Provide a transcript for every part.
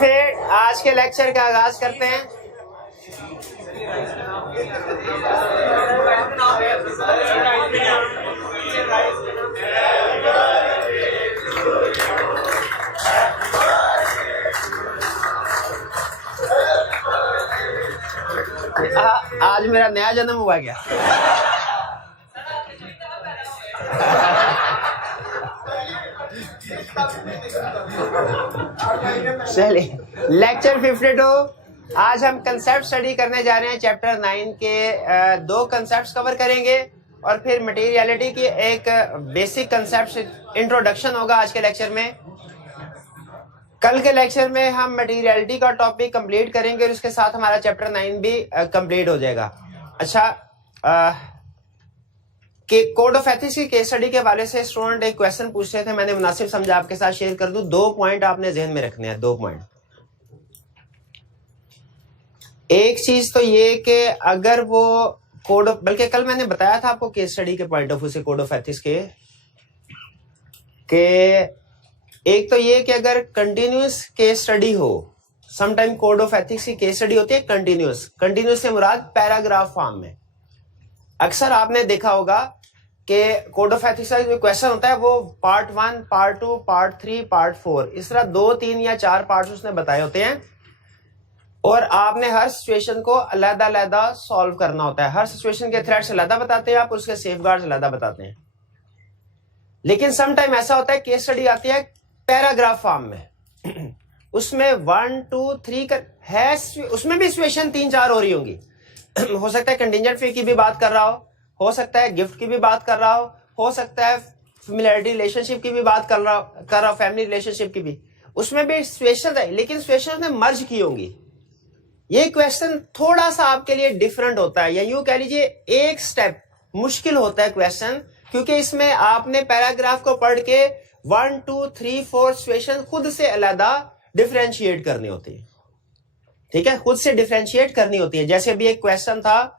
फिर आज के लेक्चर का आगाज करते हैं। आज मेरा नया जन्म हुआ क्या? चलिए, लेक्चर 52। आज हम कंसेप्ट स्टडी करने जा रहे हैं। चैप्टर 9 के दो कंसेप्ट्स कवर करेंगे और फिर मटेरियलिटी की एक बेसिक कंसेप्ट इंट्रोडक्शन होगा आज के लेक्चर में। कल के लेक्चर में हम मटेरियलिटी का टॉपिक कंप्लीट करेंगे और उसके साथ हमारा चैप्टर 9 भी कंप्लीट हो जाएगा। अच्छा, कि कोड ऑफ एथिक्स की केस स्टडी के हवाले से स्टूडेंट एक क्वेश्चन पूछ रहे थे, मैंने मुनासिब समझा आपके साथ शेयर कर दूं। 2 पॉइंट आपने जहन में रखने हैं, 2 पॉइंट। एक चीज तो ये कि अगर वो कोड ऑफ, बल्कि कल मैंने बताया था आपको केस स्टडी के पॉइंट ऑफ व्यू से कोड ऑफ एथिक्स के एक तो ये कि अगर कंटिन्यूस केस स्टडी हो, समटाइम कोड ऑफ एथिक्स की केस स्टडी होती है कंटिन्यूस से मुराद पैराग्राफ फॉर्म में। अक्सर आपने देखा होगा कि कोड ऑफ एथिक्स का जो क्वेश्चन होता है वो पार्ट 1, पार्ट 2, पार्ट 3, पार्ट 4, इस तरह 2, 3 या 4 पार्ट्स उसने बताए होते हैं और आपने हर सिचुएशन को अलग-अलग सॉल्व करना होता है। हर सिचुएशन के थ्रेट्स अलग बताते हैं आप, उसके सेफगार्ड्स अलग बताते हैं। लेकिन सम टाइम ऐसा होता है केस स्टडी आती है पैराग्राफ फॉर्म में, उसमें 1, 2, 3 कर है, उसमें भी सिचुएशन 3-4 हो रही होंगी। हो सकता है कंटिजेंट फी की भी बात कर रहा हो सकता है गिफ्ट की भी बात कर रहा हो सकता है फेमिलियरिटी रिलेशनशिप की भी बात कर रहा हो, फैमिली रिलेशनशिप की भी, उसमें भी सिचुएशन है, लेकिन सिचुएशन ने मर्ज की होंगी। ये क्वेश्चन थोड़ा सा आपके लिए डिफरेंट होता है, या यूं कह लीजिए एक स्टेप मुश्किल होता है क्वेश्चन, क्योंकि इसमें आपने पैराग्राफ को पढ़ के 1, 2, 3, 4 सिचुएशन खुद से अलग डिफरेंशिएट करनी होती है। ठीक है, खुद से डिफरेंशिएट करनी होती है। जैसे अभी एक क्वेश्चन था,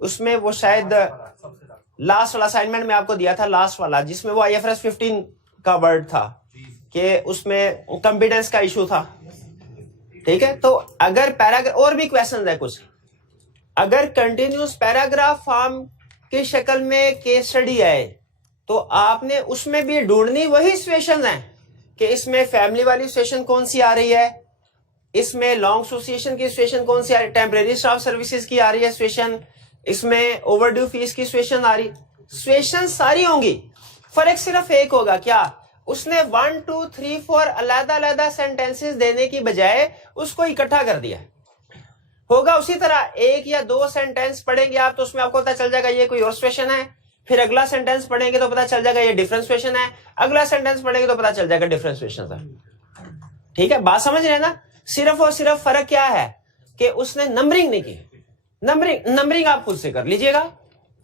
उसमें वो शायद लास्ट वाला असाइनमेंट में आपको दिया था, लास्ट वाला, जिसमें वो IFRS 15 का वर्ड था कि उसमें कॉम्पिटेंस का इशू था। ठीक है, तो अगर पैराग्राफ, और भी क्वेश्चन है कुछ, अगर कंटिन्यूस पैराग्राफ फॉर्म की शक्ल में केस स्टडी आए तो आपने उसमें भी ढूंढनी वही सिचुएशन है कि इसमें फैमिली वाली सिचुएशन कौन सी आ रही है, इसमें लॉन्ग एसोसिएशन की सिचुएशन कौन सी आ रही है, टेम्परेरी स्टाफ सर्विसेज की आ रही है सिचुएशन, इसमें ओवरड्यू फीस की सिचुएशन आ रही, सिचुएशन सारी होंगी। फर्क सिर्फ एक होगा, क्या उसने 1, 2, 3, 4 अलग-अलग सेंटेंसेस देने की बजाय उसको इकट्ठा कर दिया। होगा उसी तरह 1 या 2 सेंटेंस पढ़ेंगे आप तो उसमें आपको पता चल जाएगा ये कोई और सिचुएशन है, फिर अगला सेंटेंस पढ़ेंगे तो पता चल जाएगा ये डिफरेंट सिचुएशन है, अगला सेंटेंस पढ़ेंगे तो पता चल जाएगा डिफरेंट सिचुएशन है। ठीक है, बात समझ रहे हैं ना? सिर्फ और सिर्फ फर्क क्या है कि उसने नंबरिंग नहीं की। नंबरिंग आप खुद से कर लीजिएगा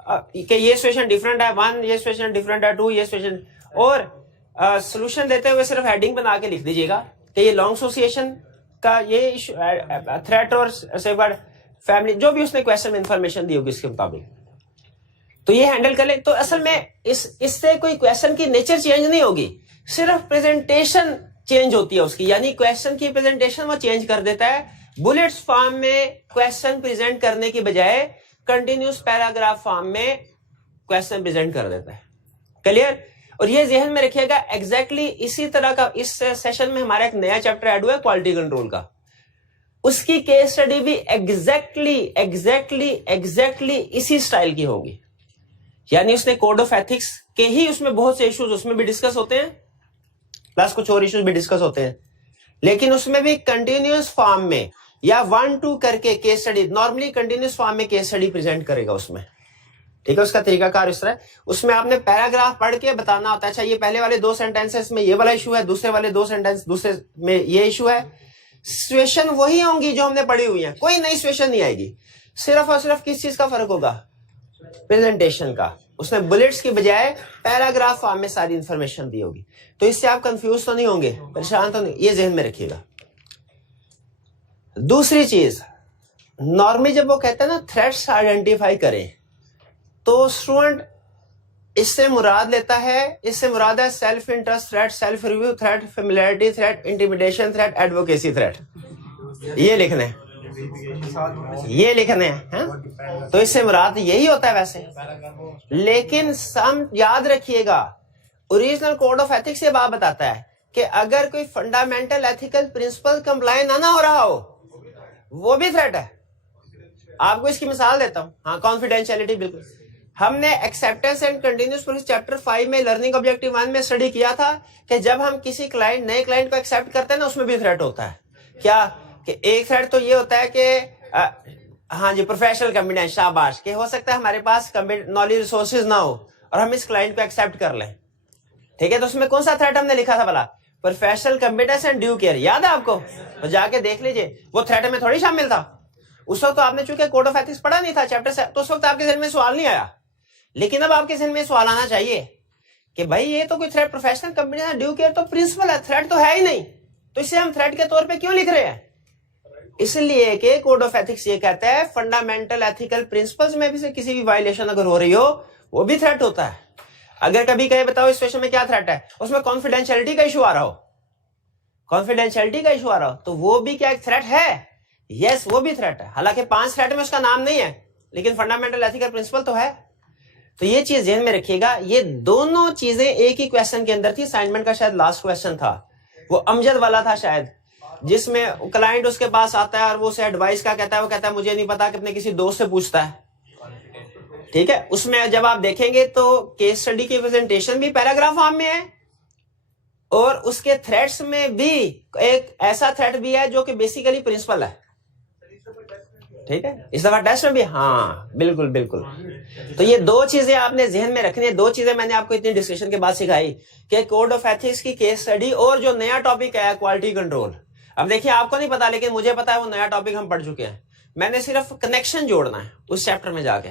कि ये सिचुएशन डिफरेंट है 1, ये सिचुएशन डिफरेंट है 2, ये सिचुएशन, और सॉल्यूशन देते हुए सिर्फ हेडिंग बना के लिख दीजिएगा कि ये लॉन्ग एसोसिएशन का ये थ्रेट और सेफगार्ड फैमिली, जो भी उसने क्वेश्चन में इंफॉर्मेशन दी होगी इसके मुताबिक, तो ये हैंडल कर ले। तो असल में इससे कोई क्वेश्चन की नेचर चेंज नहीं होगी, सिर्फ प्रेजेंटेशन चेंज होती है उसकी, यानी क्वेश्चन की प्रेजेंटेशन वो चेंज कर देता है। बुलेट्स फॉर्म में क्वेश्चन प्रेजेंट करने की बजाय कंटिन्यूस पैराग्राफ फॉर्म में क्वेश्चन प्रेजेंट कर देता है। क्लियर? और ये जहन में रखिएगा, एग्जैक्टली इसी तरह का इस सेशन में हमारा एक नया चैप्टर ऐड हुआ है क्वालिटी कंट्रोल का, उसकी केस स्टडी भी एग्जैक्टली इसी स्टाइल की होगी। यानी उसने कोड ऑफ एथिक्स के ही उसमें बहुत से इश्यूज उसमें भी डिस्कस होते हैं, प्लस कुछ और इश्यूज भी डिस्कस होते हैं, लेकिन उसमें भी कंटिन्यूअस फॉर्म में या 1, 2 करके case study, normally continuous form में केस स्टडी प्रेजेंट करेगा उसमें। ठीक है, उसका तरीकाकार इस तरह, उसमें आपने पैराग्राफ पढ़ के बताना होता है, अच्छा ये पहले वाले 2 सेंटेंसेस में ये वाला इशू है, दूसरे वाले 2 सेंटेंस दूसरे में ये इशू है। सिचुएशन वही होंगी जो हमने पढ़ी हुई है, कोई नई सिचुएशन नहीं आएगी। सिर्फ और सिर्फ किस चीज का फर्क होगा? प्रेजेंटेशन का। उसने बुलेट्स की बजाय पैराग्राफ फॉर्म में सारी इंफॉर्मेशन दी होगी, तो इससे आप कंफ्यूज तो नहीं होंगे, परेशान तो नहीं, ये जहन में रखिएगा। दूसरी चीज, नॉर्मली जब वो कहते हैं ना थ्रेट्स आइडेंटिफाई करें, तो स्टूडेंट इससे मुराद लेता है, इससे मुराद है self interest threat, self review threat, familiarity threat, intimidation threat, advocacy threat. ये लिखने हैं, ये लिखने हैं। तो इससे मुराद यही होता है वैसे। लेकिन हम याद रखिएगा, ओरिजिनल कोड ऑफ एथिक्स ये बात बताता है कि अगर कोई फंडामेंटल एथिकल प्रिंसिपल कंप्लाई ना हो रहा हो, वो भी थ्रेट है। आपको इसकी मिसाल देता हूं। हाँ, कॉन्फिडेंशियलिटी, बिल्कुल। हमने acceptance and continuous process chapter 5 में लर्निंग ऑब्जेक्टिव 1 में स्टडी किया था कि जब हम किसी क्लाइंट, नए क्लाइंट को एक्सेप्ट करते हैं ना, उसमें भी थ्रेट होता है। क्या कि एक थ्रेट तो ये होता है कि हाँ जी, प्रोफेशनल कॉन्फिडेंस, शाबाश, कि हो सकता है हमारे पास नॉलेज रिसोर्सेज ना हो और हम इस क्लाइंट को एक्सेप्ट कर लें। ठीक है, तो उसमें कौन सा थ्रेट हमने लिखा था भला? Professional competence and due care. याद है आपको? तो जाके देख लीजिए, वो थ्रेट में थोड़ी शामिल था। उस वक्त तो आपने चूंकि कोड ऑफ एथिक्स पढ़ा नहीं था चैप्टर से, तो उस वक्त आपके जहन में सवाल नहीं आया। लेकिन अब आपके जहन में सवाल आना चाहिए कि भाई ये तो कोई threat, professional competence and due care तो प्रिंसिपल है, थ्रेट तो है ही नहीं, तो इसे हम थ्रेट के तौर पे क्यों लिख रहे हैं? इसलिए कि कोड ऑफ एथिक्स ये कहता है फंडामेंटल एथिकल प्रिंसिपल्स में भी से किसी भी वायलेशन अगर हो रही हो, वो भी थ्रेट होता है। अगर कभी कहे बताओ इस सिचुएशन में क्या थ्रेट है, उसमें कॉन्फिडेंशियलिटी का इशू आ रहा हो, कॉन्फिडेंशियलिटी का इशू आ रहा हो, तो वो भी क्या एक थ्रेट है? यस, वो भी थ्रेट है। हालांकि 5 थ्रेट में उसका नाम नहीं है, लेकिन फंडामेंटल एथिकल प्रिंसिपल तो है। तो ये चीज ध्यान में रखिएगा। ये दोनों चीजें एक ही क्वेश्चन के अंदर थी। असाइनमेंट का शायद लास्ट क्वेश्चन था, वो अमजद वाला था शायद, जिसमें क्लाइंट उसके पास आता है और वो उसे एडवाइस का कहता है, वो कहता है मुझे नहीं पता, कि अपने किसी दोस्त से पूछता है। ठीक है, उसमें जब आप देखेंगे तो केस स्टडी की प्रेजेंटेशन भी पैराग्राफ फॉर्म में है और उसके थ्रेट्स में भी एक ऐसा थ्रेट भी है जो कि बेसिकली प्रिंसिपल है। ठीक है, इस दफा टेस्ट में भी, हाँ बिल्कुल बिल्कुल। तो ये दो चीजें आपने जहन में रखनी है। दो चीजें मैंने आपको इतनी डिस्कशन के बाद सिखाई कि कोड ऑफ एथिक्स की केस स्टडी और जो नया टॉपिक है क्वालिटी कंट्रोल। अब देखिए, आपको नहीं पता, लेकिन मुझे पता है, वो नया टॉपिक हम पढ़ चुके हैं। मैंने सिर्फ कनेक्शन जोड़ना है उस चैप्टर में जाके।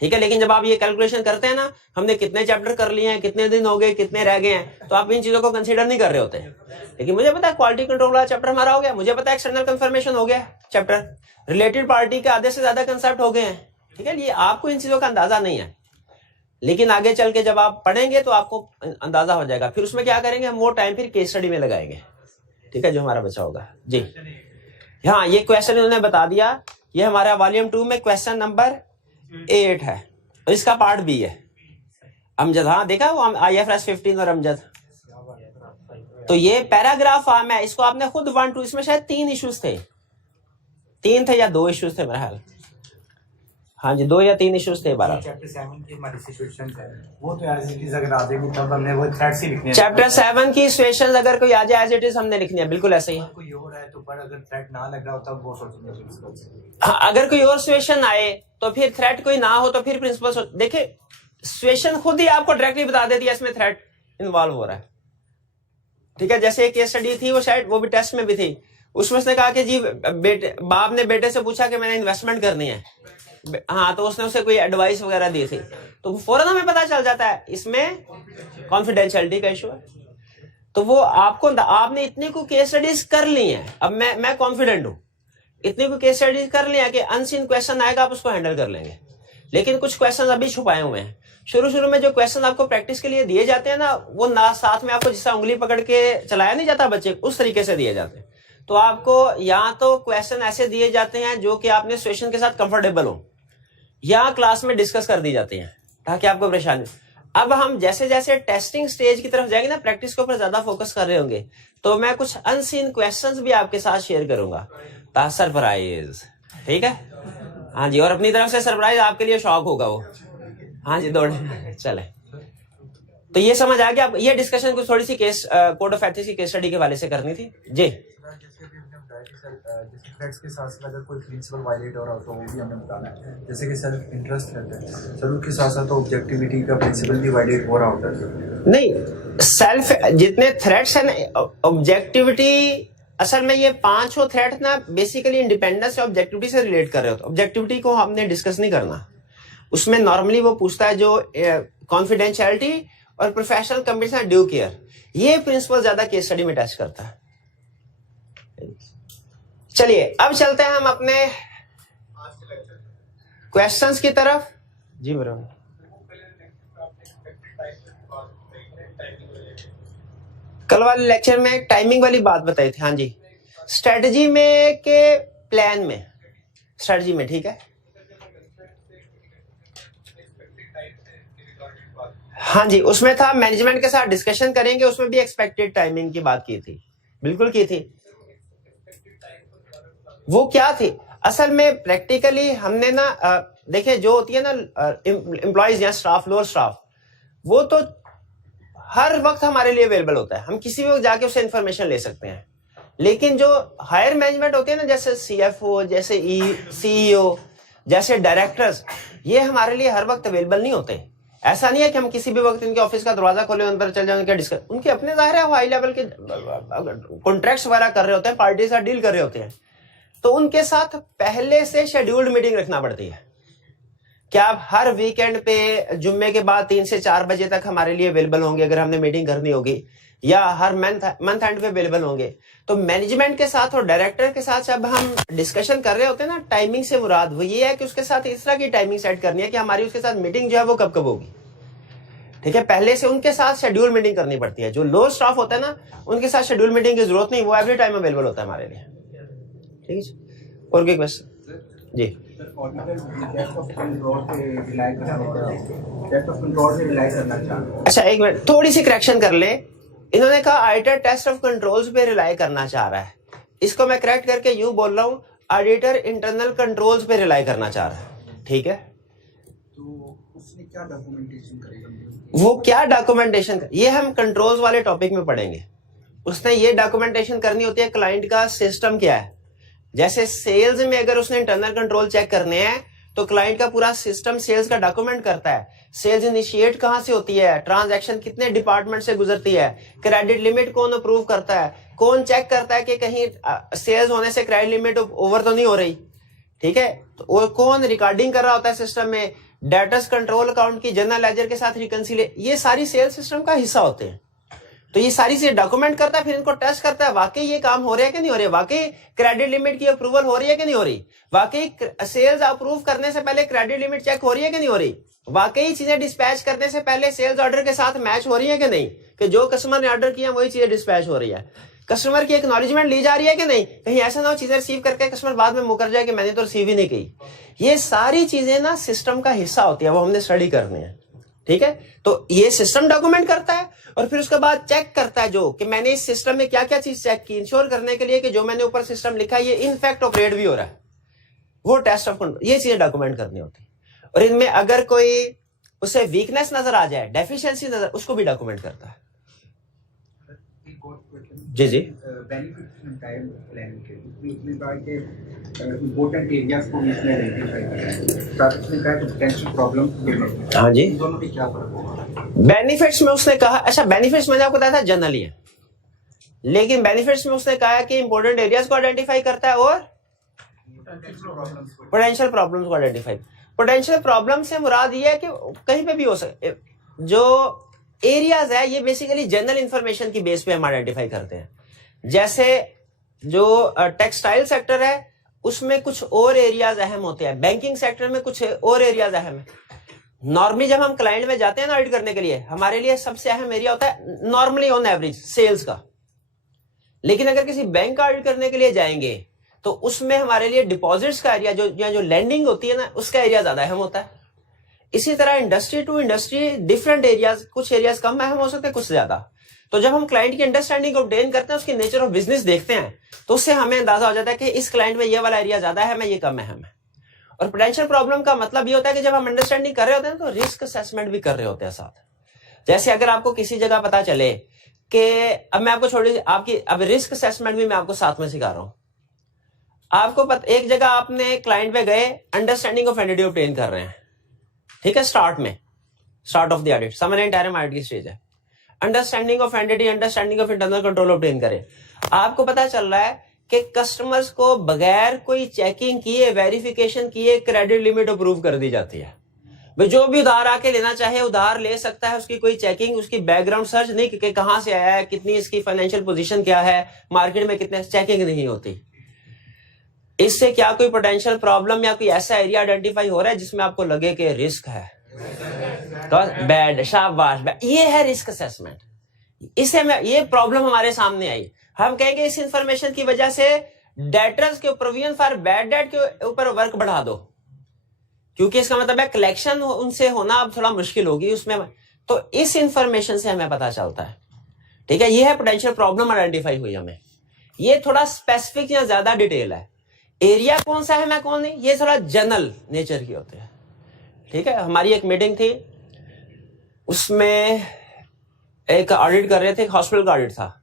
ठीक है, लेकिन जब आप ये कैलकुलेशन करते हैं ना, हमने कितने चैप्टर कर लिए हैं, कितने दिन हो गए, कितने रह गए हैं, तो आप इन चीजों को कंसीडर नहीं कर रहे होते। लेकिन मुझे पता है क्वालिटी कंट्रोल वाला चैप्टर हमारा हो गया, मुझे पता है एक्सटर्नल कंफर्मेशन हो गया चैप्टर, रिलेटेड पार्टी के आधे से ज्यादा कंसेप्ट हो गए हैं। ठीक है, ये आपको इन चीजों का अंदाजा नहीं है, लेकिन आगे चल के जब आप पढ़ेंगे तो आपको अंदाजा हो जाएगा। फिर उसमें क्या करेंगे, हम वो टाइम फिर केस स्टडी में लगाएंगे। ठीक है, जो हमारा बचा होगा जी। हाँ, ये क्वेश्चन इन्होंने बता दिया, ये हमारा वॉल्यूम 2 में क्वेश्चन नंबर 8 है और इसका पार्ट बी है। अमजद, हाँ देखा वो IFRS 15 और अमजद। तो ये पैराग्राफ फॉर्म है, इसको आपने खुद 1 2, इसमें शायद 3 इश्यूज थे, 3 थे या 2 इश्यूज थे मेरा ख्याल। हाँ जी, 2 या 3 इश्यूज थे। चैप्टर 7 की हमारी सिचुएशन है, वो तो एज इट इज अगर आ जाएगी तब हमने वो थ्रेट्स ही लिखने हैं। चैप्टर 7 की सिचुएशंस अगर कोई आ जाए एज इट इज हमने लिखनी है, बिल्कुल ऐसे ही। कोई और है तो पर अगर थ्रेट ना लग रहा हो तब वो सोचेंगे। हाँ, अगर कोई और सिचुएशन आए तो फिर थ्रेट कोई ना हो तो फिर प्रिंसिपल देखिए, सिचुएशन खुद ही आपको डायरेक्टली बता देती है इसमें थ्रेट इन्वॉल्व हो रहा है। ठीक है, जैसे एक केस स्टडी थी, वो शायद वो भी टेस्ट में भी थी, उसमें उसने कहा कि जी बाप ने बेटे से पूछा कि मैंने इन्वेस्टमेंट करनी है। हाँ, तो उसने उसे कोई एडवाइस वगैरह दी थी, तो फौरन हमें पता चल जाता है इसमें कॉन्फिडेंशियलिटी का इशू है। तो वो आपको, आपने इतनी को केस स्टडीज कर ली है, अब मैं कॉन्फिडेंट हूं, इतनी को केस स्टडीज कर लिया कि अनसीन क्वेश्चन आएगा आप उसको हैंडल कर लेंगे। लेकिन कुछ क्वेश्चन अभी छुपाए हुए हैं। शुरू में जो क्वेश्चन आपको प्रैक्टिस के लिए दिए जाते हैं ना, वो ना साथ में आपको जिससे उंगली पकड़ के चलाया नहीं जाता बच्चे, उस तरीके से दिए जाते हैं। तो आपको या तो क्वेश्चन ऐसे दिए जाते हैं जो कि आपने सिचुएशन के साथ कंफर्टेबल हो, या क्लास में डिस्कस कर दी जाती हैं ताकि आपको परेशानी। अब हम जैसे जैसे टेस्टिंग स्टेज की तरफ जाएंगे ना, प्रैक्टिस के ऊपर ज्यादा फोकस कर रहे होंगे, तो मैं कुछ अनसीन क्वेश्चंस भी आपके साथ शेयर करूंगा, सरप्राइज। ठीक है, हाँ जी, और अपनी तरफ से सरप्राइज आपके लिए शौक होगा वो। हाँ जी, दौड़ चले। तो ये समझ आ गया आप, ये डिस्कशन कुछ थोड़ी सी केस कोड ऑफ एथिक्स की केस स्टडी के हवाले से करनी थी जी। जैसे थ्रेट्स के साथ अगर कोई प्रिंसिपल वायलेट हो रहा हो तो वो भी हमें बताना है। जैसे कि सेल्फ इंटरेस्ट रहता है, सर उसके साथ साथ ऑब्जेक्टिविटी का प्रिंसिपल भी वायलेट हो रहा होता है। नहीं, सेल्फ जितने थ्रेट्स हैं ना, ऑब्जेक्टिविटी, असल में ये 5 थ्रेट ना बेसिकली इंडिपेंडेंस और ऑब्जेक्टिविटी से रिलेट कर रहे हो। तो ऑब्जेक्टिविटी को हमने डिस्कस नहीं करना, उसमें नॉर्मली वो पूछता है जो कॉन्फिडेंशियलिटी और प्रोफेशनल कॉम्पिटेंस ड्यू केयर, ये प्रिंसिपल ज्यादा केस स्टडी में टच करता है। चलिए अब चलते हैं हम अपने क्वेश्चंस की तरफ जी। बराबर, कल वाले लेक्चर में टाइमिंग वाली बात बताई थी। हाँ जी, स्ट्रेटजी में के प्लान में, स्ट्रेटजी में, ठीक है। हाँ जी, उसमें था मैनेजमेंट के साथ डिस्कशन करेंगे, उसमें भी एक्सपेक्टेड टाइमिंग की बात की थी, बिल्कुल की थी। वो क्या थी असल में प्रैक्टिकली हमने ना देखिए जो होती है ना एम्प्लॉइज या स्टाफ, लोअर स्टाफ, वो तो हर वक्त हमारे लिए अवेलेबल होता है, हम किसी भी वक्त जाके उससे इंफॉर्मेशन ले सकते हैं। लेकिन जो हायर मैनेजमेंट होते हैं ना, जैसे सीएफओ, जैसे सीईओ, जैसे डायरेक्टर्स, ये हमारे लिए हर वक्त अवेलेबल नहीं होते। ऐसा नहीं है कि हम किसी भी वक्त इनके ऑफिस का दरवाजा खोले, अंदर चल जाए, उनके डिस्कस, उनके अपने जाहिर है हाई लेवल के कॉन्ट्रैक्ट्स वगैरह कर रहे होते हैं, पार्टी के साथ डील कर रहे होते हैं, तो उनके साथ पहले से शेड्यूल्ड मीटिंग रखना पड़ती है। क्या आप हर वीकेंड पे जुम्मे के बाद 3 से 4 बजे तक हमारे लिए अवेलेबल होंगे अगर हमने मीटिंग करनी होगी, या हर मंथ एंड पे अवेलेबल होंगे? तो मैनेजमेंट के साथ और डायरेक्टर के साथ जब हम डिस्कशन कर रहे होते हैं ना, टाइमिंग से मुराद वो ये है कि उसके साथ इस तरह की टाइमिंग सेट करनी है कि हमारी उसके साथ मीटिंग जो है वो कब कब होगी, ठीक है। पहले से उनके साथ शेड्यूल मीटिंग करनी पड़ती है। जो लो स्टाफ होता है ना, उनके साथ शेड्यूल मीटिंग की जरूरत नहीं, वो एवरी टाइम अवेलेबल होता है हमारे लिए, ठीक है। और कोई क्वेश्चन? जी, अच्छा एक मिनट, थोड़ी सी करेक्शन कर ले। इन्होंने कहा ऑडिटर टेस्ट ऑफ कंट्रोल्स पे रिलाई करना चाह रहा है, इसको मैं करेक्ट करके यूं बोल रहा हूं, ऑडिटर इंटरनल कंट्रोल्स पे रिलाई करना चाह रहा है, ठीक है। तो उसने क्या डॉक्यूमेंटेशन करेगा? वो क्या डॉक्यूमेंटेशन, ये हम कंट्रोल्स वाले टॉपिक में पढ़ेंगे। उसने ये डॉक्यूमेंटेशन करनी होती है क्लाइंट का सिस्टम क्या है। जैसे सेल्स में अगर उसने इंटरनल कंट्रोल चेक करने हैं तो क्लाइंट का पूरा सिस्टम सेल्स का डॉक्यूमेंट करता है। सेल्स इनिशिएट कहां से होती है, ट्रांजैक्शन कितने डिपार्टमेंट से गुजरती है, क्रेडिट लिमिट कौन अप्रूव करता है, कौन चेक करता है कि कहीं सेल्स होने से क्रेडिट लिमिट ओवर तो नहीं हो रही, ठीक है। तो कौन रिकॉर्डिंग कर रहा होता है सिस्टम में, डेटर्स कंट्रोल अकाउंट की जनरल लेजर के साथ रिकंसिलिएशन, ये सारी सेल्स सिस्टम का हिस्सा होते हैं। तो ये सारी चीजें डॉक्यूमेंट करता है, फिर इनको टेस्ट करता है, वाकई ये काम हो रहा है कि नहीं हो रहा है, वाकई क्रेडिट लिमिट की अप्रूवल हो रही है कि नहीं हो रही, वाकई सेल्स अप्रूव करने से पहले क्रेडिट लिमिट चेक हो रही है कि नहीं हो रही, वाकई चीजें डिस्पैच करने से पहले सेल्स ऑर्डर के साथ मैच हो रही है कि नहीं, कि जो कस्टमर ने ऑर्डर किया वही चीजें डिस्पैच हो रही है, कस्टमर की एक्नॉलेजमेंट ली जा रही है कि नहीं, कहीं ऐसा ना हो चीजें रिसीव करके कस्टमर बाद में मुकर जाए कि मैंने तो रिसीव ही नहीं की। ये सारी चीजें ना सिस्टम का हिस्सा होती है, वो हमने स्टडी करनी है, ठीक है। तो ये सिस्टम डॉक्यूमेंट करता है और फिर उसके बाद चेक करता है जो कि मैंने इस सिस्टम में क्या क्या चीज चेक की, इंश्योर करने के लिए कि जो मैंने ऊपर सिस्टम लिखा है ये इनफैक्ट ऑपरेट भी हो रहा है, वो टेस्ट ऑफ कंट्रोल, ये चीजें डॉक्यूमेंट करनी होती है। और इनमें अगर कोई उसे वीकनेस नजर आ जाए, डेफिशिएंसी नजर, उसको भी डॉक्यूमेंट करता है। जी जी, इम्पोर्टेंट एरियाज को भी इसमें आइडेंटिफाई किया, उसने कहा कि पोटेंशियल प्रॉब्लम। हाँ जी, दोनों में क्या फर्क होगा? बेनिफिट्स में उसने कहा, अच्छा बेनिफिट्स मैंने आपको बताया था जनरली है, लेकिन बेनिफिट्स में उसने कहा कि इंपॉर्टेंट एरियाज को आइडेंटिफाई करता है और पोटेंशियल प्रॉब्लम्स को आइडेंटिफाई। पोटेंशियल प्रॉब्लम से मुराद ये है कि कहीं पे भी हो सके, जो एरियाज है ये बेसिकली जनरल इंफॉर्मेशन की बेस पे हम आइडेंटिफाई करते हैं। जैसे जो टेक्सटाइल सेक्टर है उसमें कुछ और एरियाज अहम होते हैं, बैंकिंग सेक्टर में कुछ और एरियाज अहम है। नॉर्मली जब हम क्लाइंट में जाते हैं ना ऑडिट करने के लिए, हमारे लिए सबसे अहम एरिया होता है नॉर्मली ऑन एवरेज सेल्स का, लेकिन अगर किसी बैंक का ऑडिट करने के लिए जाएंगे तो उसमें हमारे लिए डिपॉजिट्स का एरिया, जो लैंडिंग होती है ना, उसका एरिया ज्यादा अहम होता है। इसी तरह industry to industry different areas, कुछ एरियाज कम अहम हो सकते हैं, कुछ ज्यादा। तो जब हम क्लाइंट की अंडरस्टैंडिंग ऑब्टेन करते हैं, उसकी नेचर ऑफ बिजनेस देखते हैं, तो उससे हमें अंदाजा हो जाता है कि इस क्लाइंट में ये वाला एरिया ज्यादा है, ये कम अहम है। और पोटेंशियल प्रॉब्लम का मतलब ये होता है कि जब हम अंडरस्टैंडिंग कर रहे होते हैं तो रिस्क असेसमेंट भी कर रहे होते हैं साथ। जैसे अगर आपको किसी जगह पता चले कि अब मैं आपको छोड़ी आपकी अब रिस्क असेसमेंट भी मैं आपको साथ में सिखा रहा हूं। आपको एक जगह आपने क्लाइंट पे गए, अंडरस्टैंडिंग ऑफ एंटिटी ऑब्टेन कर रहे हैं, ठीक है, start of the audit, some interim audit की स्टेज है, understanding of entity, understanding of internal control obtain करें। आपको पता चल रहा है कि कस्टमर्स को बगैर कोई चेकिंग किए, वेरिफिकेशन किए क्रेडिट लिमिट अप्रूव कर दी जाती है। भाई जो भी उधार आके लेना चाहे उधार ले सकता है, उसकी कोई चेकिंग, उसकी बैकग्राउंड सर्च नहीं कि कहां से आया है, कितनी इसकी फाइनेंशियल पोजीशन क्या है, मार्केट में कितने, चेकिंग नहीं होती। इससे क्या कोई पोटेंशियल प्रॉब्लम या कोई ऐसा एरिया आइडेंटिफाई हो रहा है जिसमें आपको लगे कि रिस्क है, तो बैड, शाबाश, ये है रिस्क असेसमेंट। इससे मैं ये प्रॉब्लम हमारे सामने आई, हम कहेंगे इस इंफॉर्मेशन की वजह से डेटर्स के प्रोविजन फॉर बैड डेट के ऊपर वर्क बढ़ा दो, क्योंकि इसका मतलब है कलेक्शन उनसे होना अब थोड़ा मुश्किल होगी उसमें। तो इस इंफॉर्मेशन से हमें पता चलता है, ठीक है। ये है पोटेंशियल प्रॉब्लम आइडेंटिफाई हुई हमें। ये थोड़ा स्पेसिफिक या ज्यादा डिटेल है। एरिया कौन सा है मैं कौन नहीं, ये थोड़ा जनरल नेचर की होते हैं, ठीक है। हमारी एक मीटिंग थी, उसमें एक ऑडिट कर रहे थे, एक हॉस्पिटल का ऑडिट था।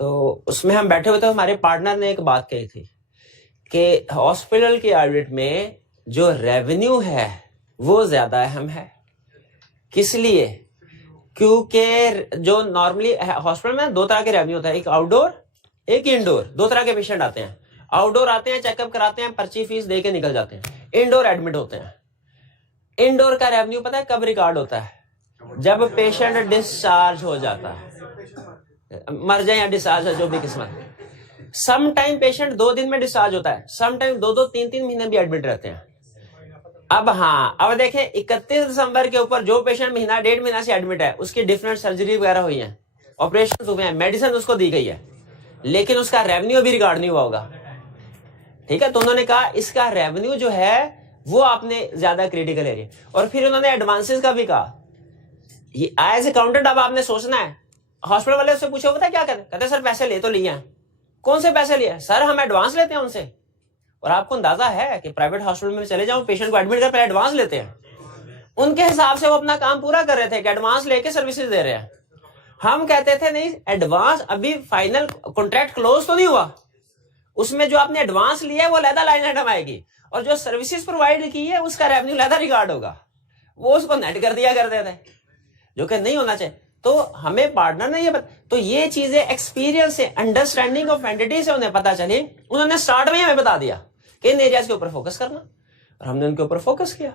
तो उसमें हम बैठे हुए थे, हमारे पार्टनर ने एक बात कही थी कि हॉस्पिटल के ऑडिट में जो रेवेन्यू है वो ज्यादा अहम है। किस लिए? क्योंकि जो नॉर्मली हॉस्पिटल में दो तरह के रेवेन्यू होता है, एक आउटडोर एक इंडोर। दो तरह के पेशेंट आते हैं, आउटडोर आते हैं, चेकअप कराते हैं, पर्ची फीस दे के निकल जाते हैं, इंडोर एडमिट होते हैं। इंडोर का रेवेन्यू पता है कब रिकॉर्ड होता है? जब पेशेंट डिस्चार्ज हो जाता है, मर जाए या डिस्चार्ज हो, जो भी किस्मत। सम टाइम पेशेंट 2 दिन में डिस्चार्ज होता है, सम टाइम 2-2 3-3 महीने भी एडमिट रहते हैं। अब हाँ, अब देखें 31 दिसंबर के ऊपर जो पेशेंट महीना 1.5 महीना से एडमिट है, उसकी डिफरेंट सर्जरी वगैरह हुई है, ऑपरेशन हुए हैं, मेडिसिन उसको दी गई है, लेकिन उसका रेवेन्यू भी रिकॉर्ड नहीं हुआ होगा, ठीक है। तो उन्होंने कहा इसका रेवेन्यू जो है वो आपने ज्यादा क्रिटिकल एरिया। और फिर उन्होंने एडवांसेस का भी कहा। ये एज अकाउंटेंट अब आपने सोचना है। हॉस्पिटल वाले उससे पूछो पता क्या कहते सर पैसे ले तो लिए हैं। कौन से पैसे लिए? सर हम एडवांस लेते हैं उनसे। और आपको अंदाजा है कि प्राइवेट हॉस्पिटल में चले जाओ, पेशेंट को एडमिट कर पहले एडवांस लेते हैं। उनके हिसाब से वो अपना काम पूरा कर रहे थे कि एडवांस लेके सर्विसेज दे रहे हैं। हम कहते थे नहीं, एडवांस अभी फाइनल कॉन्ट्रैक्ट क्लोज तो नहीं हुआ, उसमें जो आपने एडवांस लिया है वो लैदा लाइन आइटम आएगी, और जो सर्विसेज प्रोवाइड की है उसका रेवेन्यू लैदा रिकॉर्ड होगा। वो उसको नेट कर दिया करते थे, जो कि नहीं होना चाहिए। तो हमें पार्टनर ने तो ये चीजें एक्सपीरियंस से, अंडरस्टैंडिंग ऑफ एंटिटी से उन्हें पता चली। उन्होंने स्टार्ट में हमें बता दिया कि इन एरियाज के ऊपर फोकस करना, और हमने उनके ऊपर फोकस किया,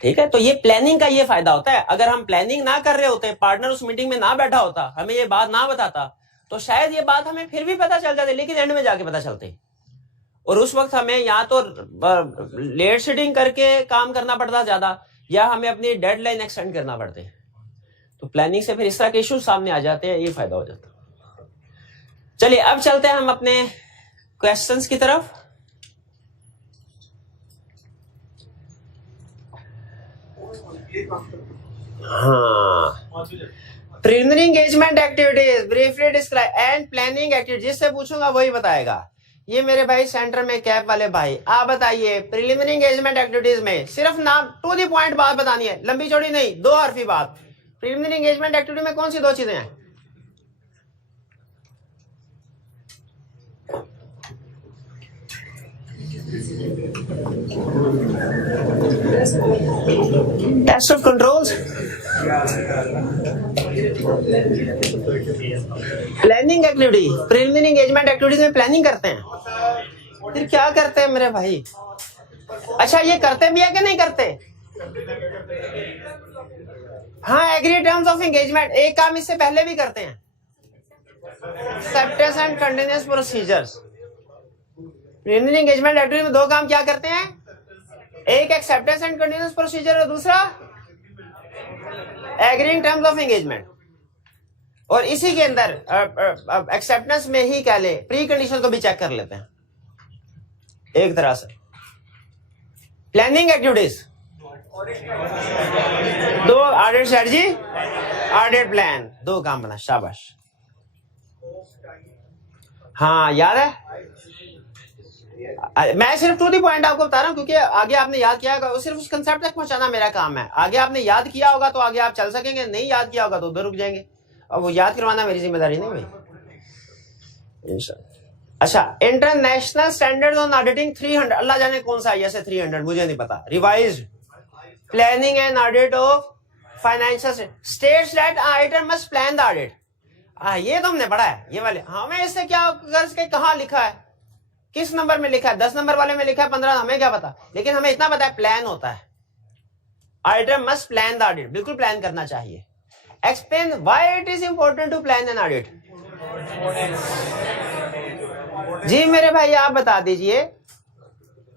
ठीक है। तो ये प्लानिंग का ये फायदा होता है। अगर हम प्लानिंग ना कर रहे होते, पार्टनर उस मीटिंग में ना बैठा होता, हमें ये बात ना बताता, तो शायद ये बात हमें फिर भी पता चल जाती, लेकिन एंड में जाके पता चलती। और उस वक्त हमें या तो लेट शीटिंग करके काम करना पड़ता ज्यादा, या हमें अपनी डेडलाइन एक्सटेंड करना पड़ते। तो प्लानिंग से फिर इस तरह के इश्यूज सामने आ जाते हैं, ये फायदा हो जाता है। चलिए अब चलते हैं हम अपने क्वेश्चंस की तरफ। हाँ, preliminary engagement activities briefly describe and planning activities. जिससे पूछूंगा वही बताएगा। ये मेरे भाई सेंटर में कैप वाले भाई, आप बताइए प्रिलिमिनरी एंगेजमेंट एक्टिविटीज में सिर्फ नाम टू द पॉइंट बात बतानी है, लंबी चौड़ी नहीं, 2 हरफी बात। प्रिलिमिनरी एंगेजमेंट एक्टिविटी में कौन सी 2 चीजें हैं? Test of controls, planning activity. Preliminary engagement activities में प्लानिंग करते हैं, फिर क्या करते हैं मेरे भाई? अच्छा, ये करते भी है कि नहीं करते? हाँ, एग्री टर्म्स ऑफ एंगेजमेंट। एक काम इससे पहले भी करते हैं, acceptance and continuous procedures. Preliminary engagement activity में 2 काम क्या करते हैं? एक एक्सेप्टेंस एंड कंटिन्यूअस प्रोसीजर, और दूसरा एग्रीइंग टर्म्स ऑफ एंगेजमेंट। और इसी के अंदर एक्सेप्टेंस में ही कह ले प्री कंडीशन को भी चेक कर लेते हैं एक तरह से। Planning activities 2, audit strategy, audit plan, 2 काम बना, शाबाश। हाँ याद है, मैं सिर्फ टू दी पॉइंट आपको बता रहा हूं, क्योंकि आगे आपने याद किया होगा, सिर्फ उस कंसेप्ट तक पहुंचाना मेरा काम है। आगे आपने याद किया होगा तो आगे आप चल सकेंगे, नहीं याद किया होगा तो उधर रुक जाएंगे, और वो याद करवाना मेरी जिम्मेदारी नहीं भाई। अच्छा, इंटरनेशनल स्टैंडर्ड ऑन ऑडिटिंग 300, अल्लाह जाने कौन सा है 300, मुझे नहीं पता। Revised planning and audit of financial states that item must plan the audit. ये तो हमने पढ़ा है, ये वाले। हमें इससे क्या गर्ज के कहाँ लिखा है, किस नंबर में लिखा है, 10 नंबर वाले में लिखा है, 15, हमें क्या पता। लेकिन हमें इतना पता है प्लान होता है, auditor must plan the audit, बिल्कुल प्लान करना चाहिए। Explain why it is important to plan an audit. जी मेरे भाई आप बता दीजिए,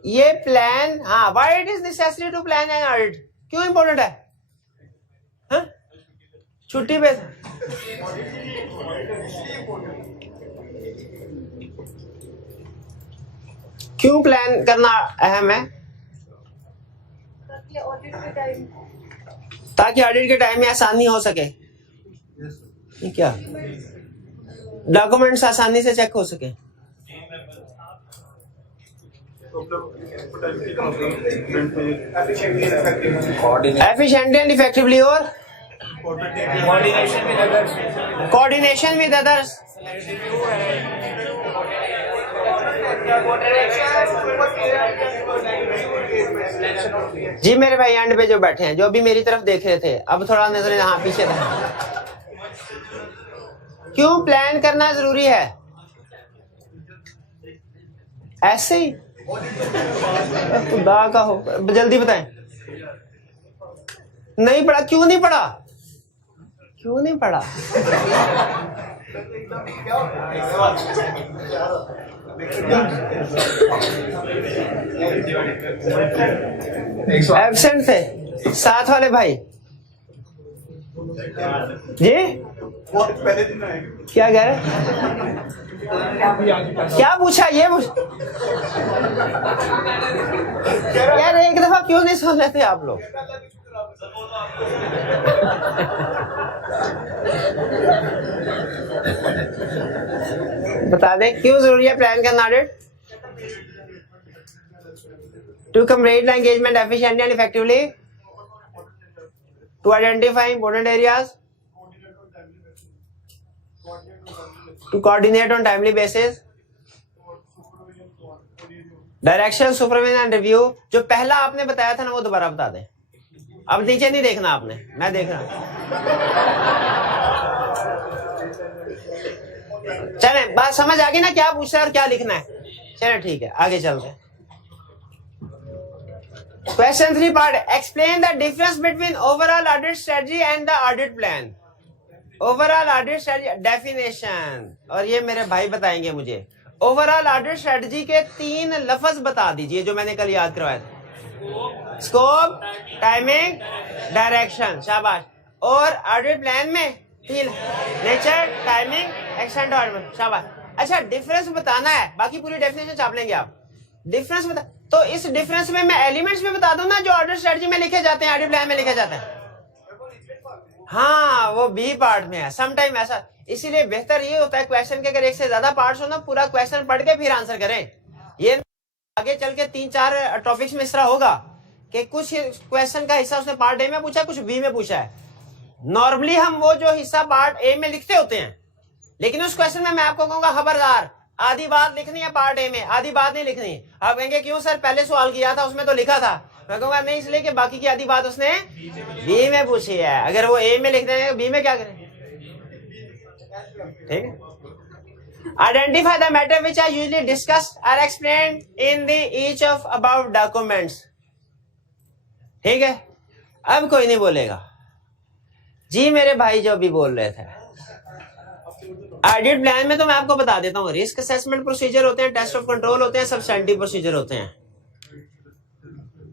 ये प्लान, हाँ, why it is necessary to plan an audit, क्यों इंपॉर्टेंट है? छुट्टी पे था। क्यों प्लान करना अहम है? ताकि ऑडिट के टाइम में आसानी हो सके। ये क्या डॉक्यूमेंट्स आसानी से चेक हो सके। एफिशिएंटली एंड इफेक्टिवली और कोऑर्डिनेशन विद अदर्स। जी मेरे भाई एंड पे जो बैठे हैं, जो अभी मेरी तरफ देख रहे थे, अब थोड़ा नजर यहाँ पीछे था। क्यों प्लान करना जरूरी है? ऐसे ही खुदा का हो, जल्दी बताएं। नहीं पढ़ा? क्यों नहीं पढ़ा? क्यों नहीं पढ़ा? एब्सेंट थे साथ वाले भाई जी। क्या कह रहे? क्या पूछा? ये यार एक दफा क्यों नहीं सुन लेते आप लोग? बता दें क्यों जरूरी है प्लान करना audit? To complete the engagement efficiently and effectively, to identify important areas, to coordinate on timely basis, direction, supervision and review. जो पहला आपने बताया था ना वो दोबारा बता दें। अब नीचे नहीं देखना आपने, मैं देख रहा हूं। चले बात समझ आ गई ना क्या पूछना है और क्या लिखना है? चले ठीक है, आगे चलते हैं। Question 3 part. Explain the difference between overall audit strategy and the audit plan. Overall audit strategy definition, और ये मेरे भाई बताएंगे मुझे। ओवरऑल ऑडिट स्ट्रेटजी के 3 लफ्ज बता दीजिए जो मैंने कल याद करवाया था। Scope, timing, direction. शाबाश। और ऑडिट प्लान में 3 नेचर, टाइमिंग, एक्सटेंट और शाबाश। अच्छा डिफरेंस बताना है, बाकी पूरी डेफिनेशन छाप लेंगे आप। डिफरेंस बता, तो इस डिफरेंस में मैं एलिमेंट्स में बता दूं ना जो ऑडिट स्ट्रेटजी में लिखे जाते हैं, ऑडिट प्लान में लिखे जाते हैं। हाँ वो बी पार्ट में है। समटाइम ऐसा, इसीलिए बेहतर ये होता है क्वेश्चन के अगर एक से ज्यादा पार्ट्स हो ना, पूरा क्वेश्चन पढ़ के फिर आंसर करें। ये आगे चल के 3-4 टॉपिक्स में इस तरह होगा कि कुछ क्वेश्चन का हिस्सा उसने पार्ट ए में पूछा, कुछ बी में पूछा है। नॉर्मली हम वो जो हिस्सा पार्ट ए में लिखते होते हैं, लेकिन उस क्वेश्चन में मैं आपको कहूंगा खबरदार, आधी बात लिखनी है पार्ट ए में, आधी बात नहीं लिखनी। आप कहेंगे क्यों सर, पहले सवाल किया था उसमें तो लिखा था। मैं कहूंगा नहीं, इसलिए कि बाकी की आधी बात उसने बी में पूछी है। अगर वो ए में लिख देंगे बी में क्या करें? ठीक है। Identify the matter which are usually discussed or explained in the each of about documents. ठीक है, अब कोई नहीं बोलेगा जी मेरे भाई जो भी बोल रहे थे। ऑडिट प्लान में तो मैं आपको बता देता हूं, रिस्क असेसमेंट प्रोसीजर होते हैं, टेस्ट ऑफ कंट्रोल होते हैं, सब्सटेंटिव प्रोसीजर होते हैं।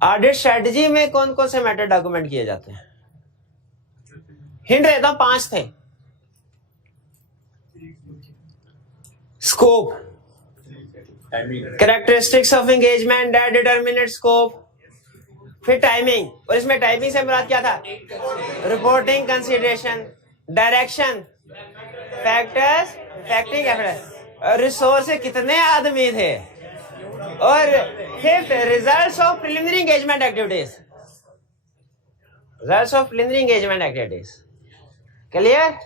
ऑडिट स्ट्रेटजी में कौन कौन से मैटर डॉक्यूमेंट किए जाते हैं? हिंट देता हूं, 5 थे। Scope, characteristics of engagement that determinate scope, फिर टाइमिंग, और इसमें टाइमिंग से मुराद क्या था? Reporting consideration, direction, factors, affecting effort, resource कितने आदमी थे, और fifth results of preliminary engagement activities. Results of preliminary engagement activities. Clear?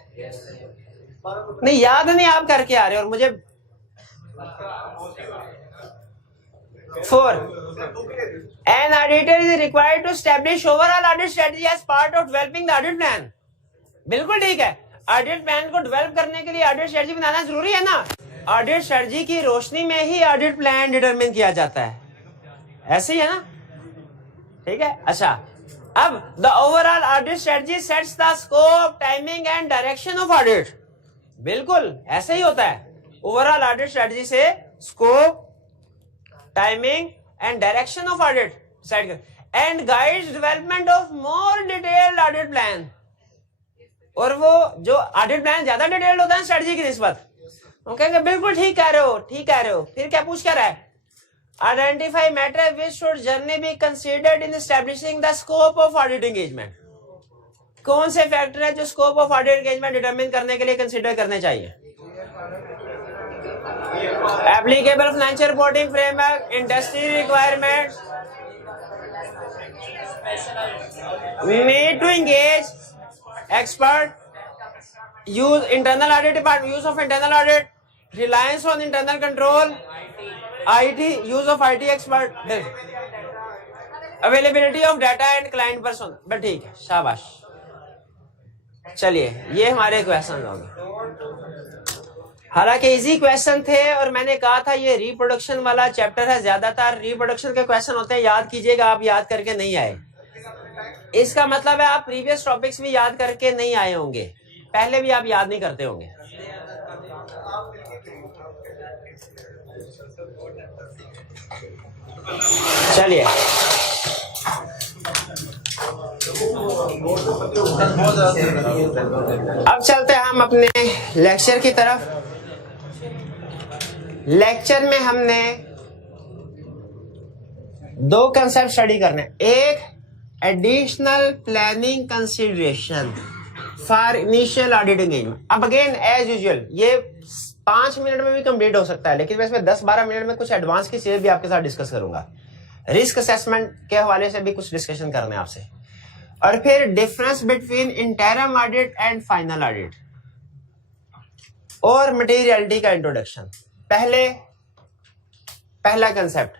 नहीं याद नहीं आप करके आ रहे हो, और मुझे 4 an auditor is required to establish overall audit strategy as part of developing the audit plan। बिल्कुल ठीक है, ऑडिट प्लान को डेवलप करने के लिए ऑडिट स्ट्रेटजी बनाना जरूरी है ना। ऑडिट स्ट्रेटजी की रोशनी में ही ऑडिट प्लान डिटरमिन किया जाता है, ऐसे ही है ना? ठीक है। अच्छा, अब the overall audit strategy sets the scope, timing and direction of audit. बिल्कुल ऐसे ही होता है। ओवरऑल ऑडिट स्ट्रेटजी से scope, timing and direction of audit decide कर, and guides development of more detailed audit plan. और वो जो ऑडिट प्लान ज्यादा डिटेल्ड होता है स्ट्रेटजी की निस्बत, वो कहेंगे बिल्कुल ठीक कह रहे हो, ठीक कह रहे हो। फिर क्या पूछ कर रहा है, identify matter which should generally be considered in establishing the scope of audit engagement. कौन से फैक्टर है जो scope of audit engagement determine करने के लिए कंसीडर करने चाहिए? Applicable financial reporting framework, industry requirement, need to engage expert, use internal audit department, use of internal audit, reliance on internal control, IT, use of IT expert, availability of data and client person। बस ठीक है, शाबाश। चलिए ये हमारे question होंगे। हालांकि easy question थे और मैंने कहा था ये रिप्रोडक्शन वाला चैप्टर है, ज्यादातर रिप्रोडक्शन के क्वेश्चन होते हैं, याद कीजिएगा। आप याद करके नहीं आए, इसका मतलब है आप प्रीवियस टॉपिक्स भी याद करके नहीं आए होंगे, पहले भी आप याद नहीं करते होंगे। चलिए अब चलते हैं हम अपने लेक्चर की तरफ। लेक्चर में हमने दो कंसेप्ट स्टडी करने, एक additional planning consideration for initial audit engagement. अब अगेन एज यूजुअल ये 5 मिनट में भी कंप्लीट हो सकता है, लेकिन मैं इसमें 10-12 मिनट में कुछ एडवांस की चीजें भी आपके साथ डिस्कस करूंगा। रिस्क असेसमेंट के हवाले से भी कुछ डिस्कशन करने आपसे, और फिर difference between interim audit and final audit, और मटेरियलिटी का इंट्रोडक्शन। पहला concept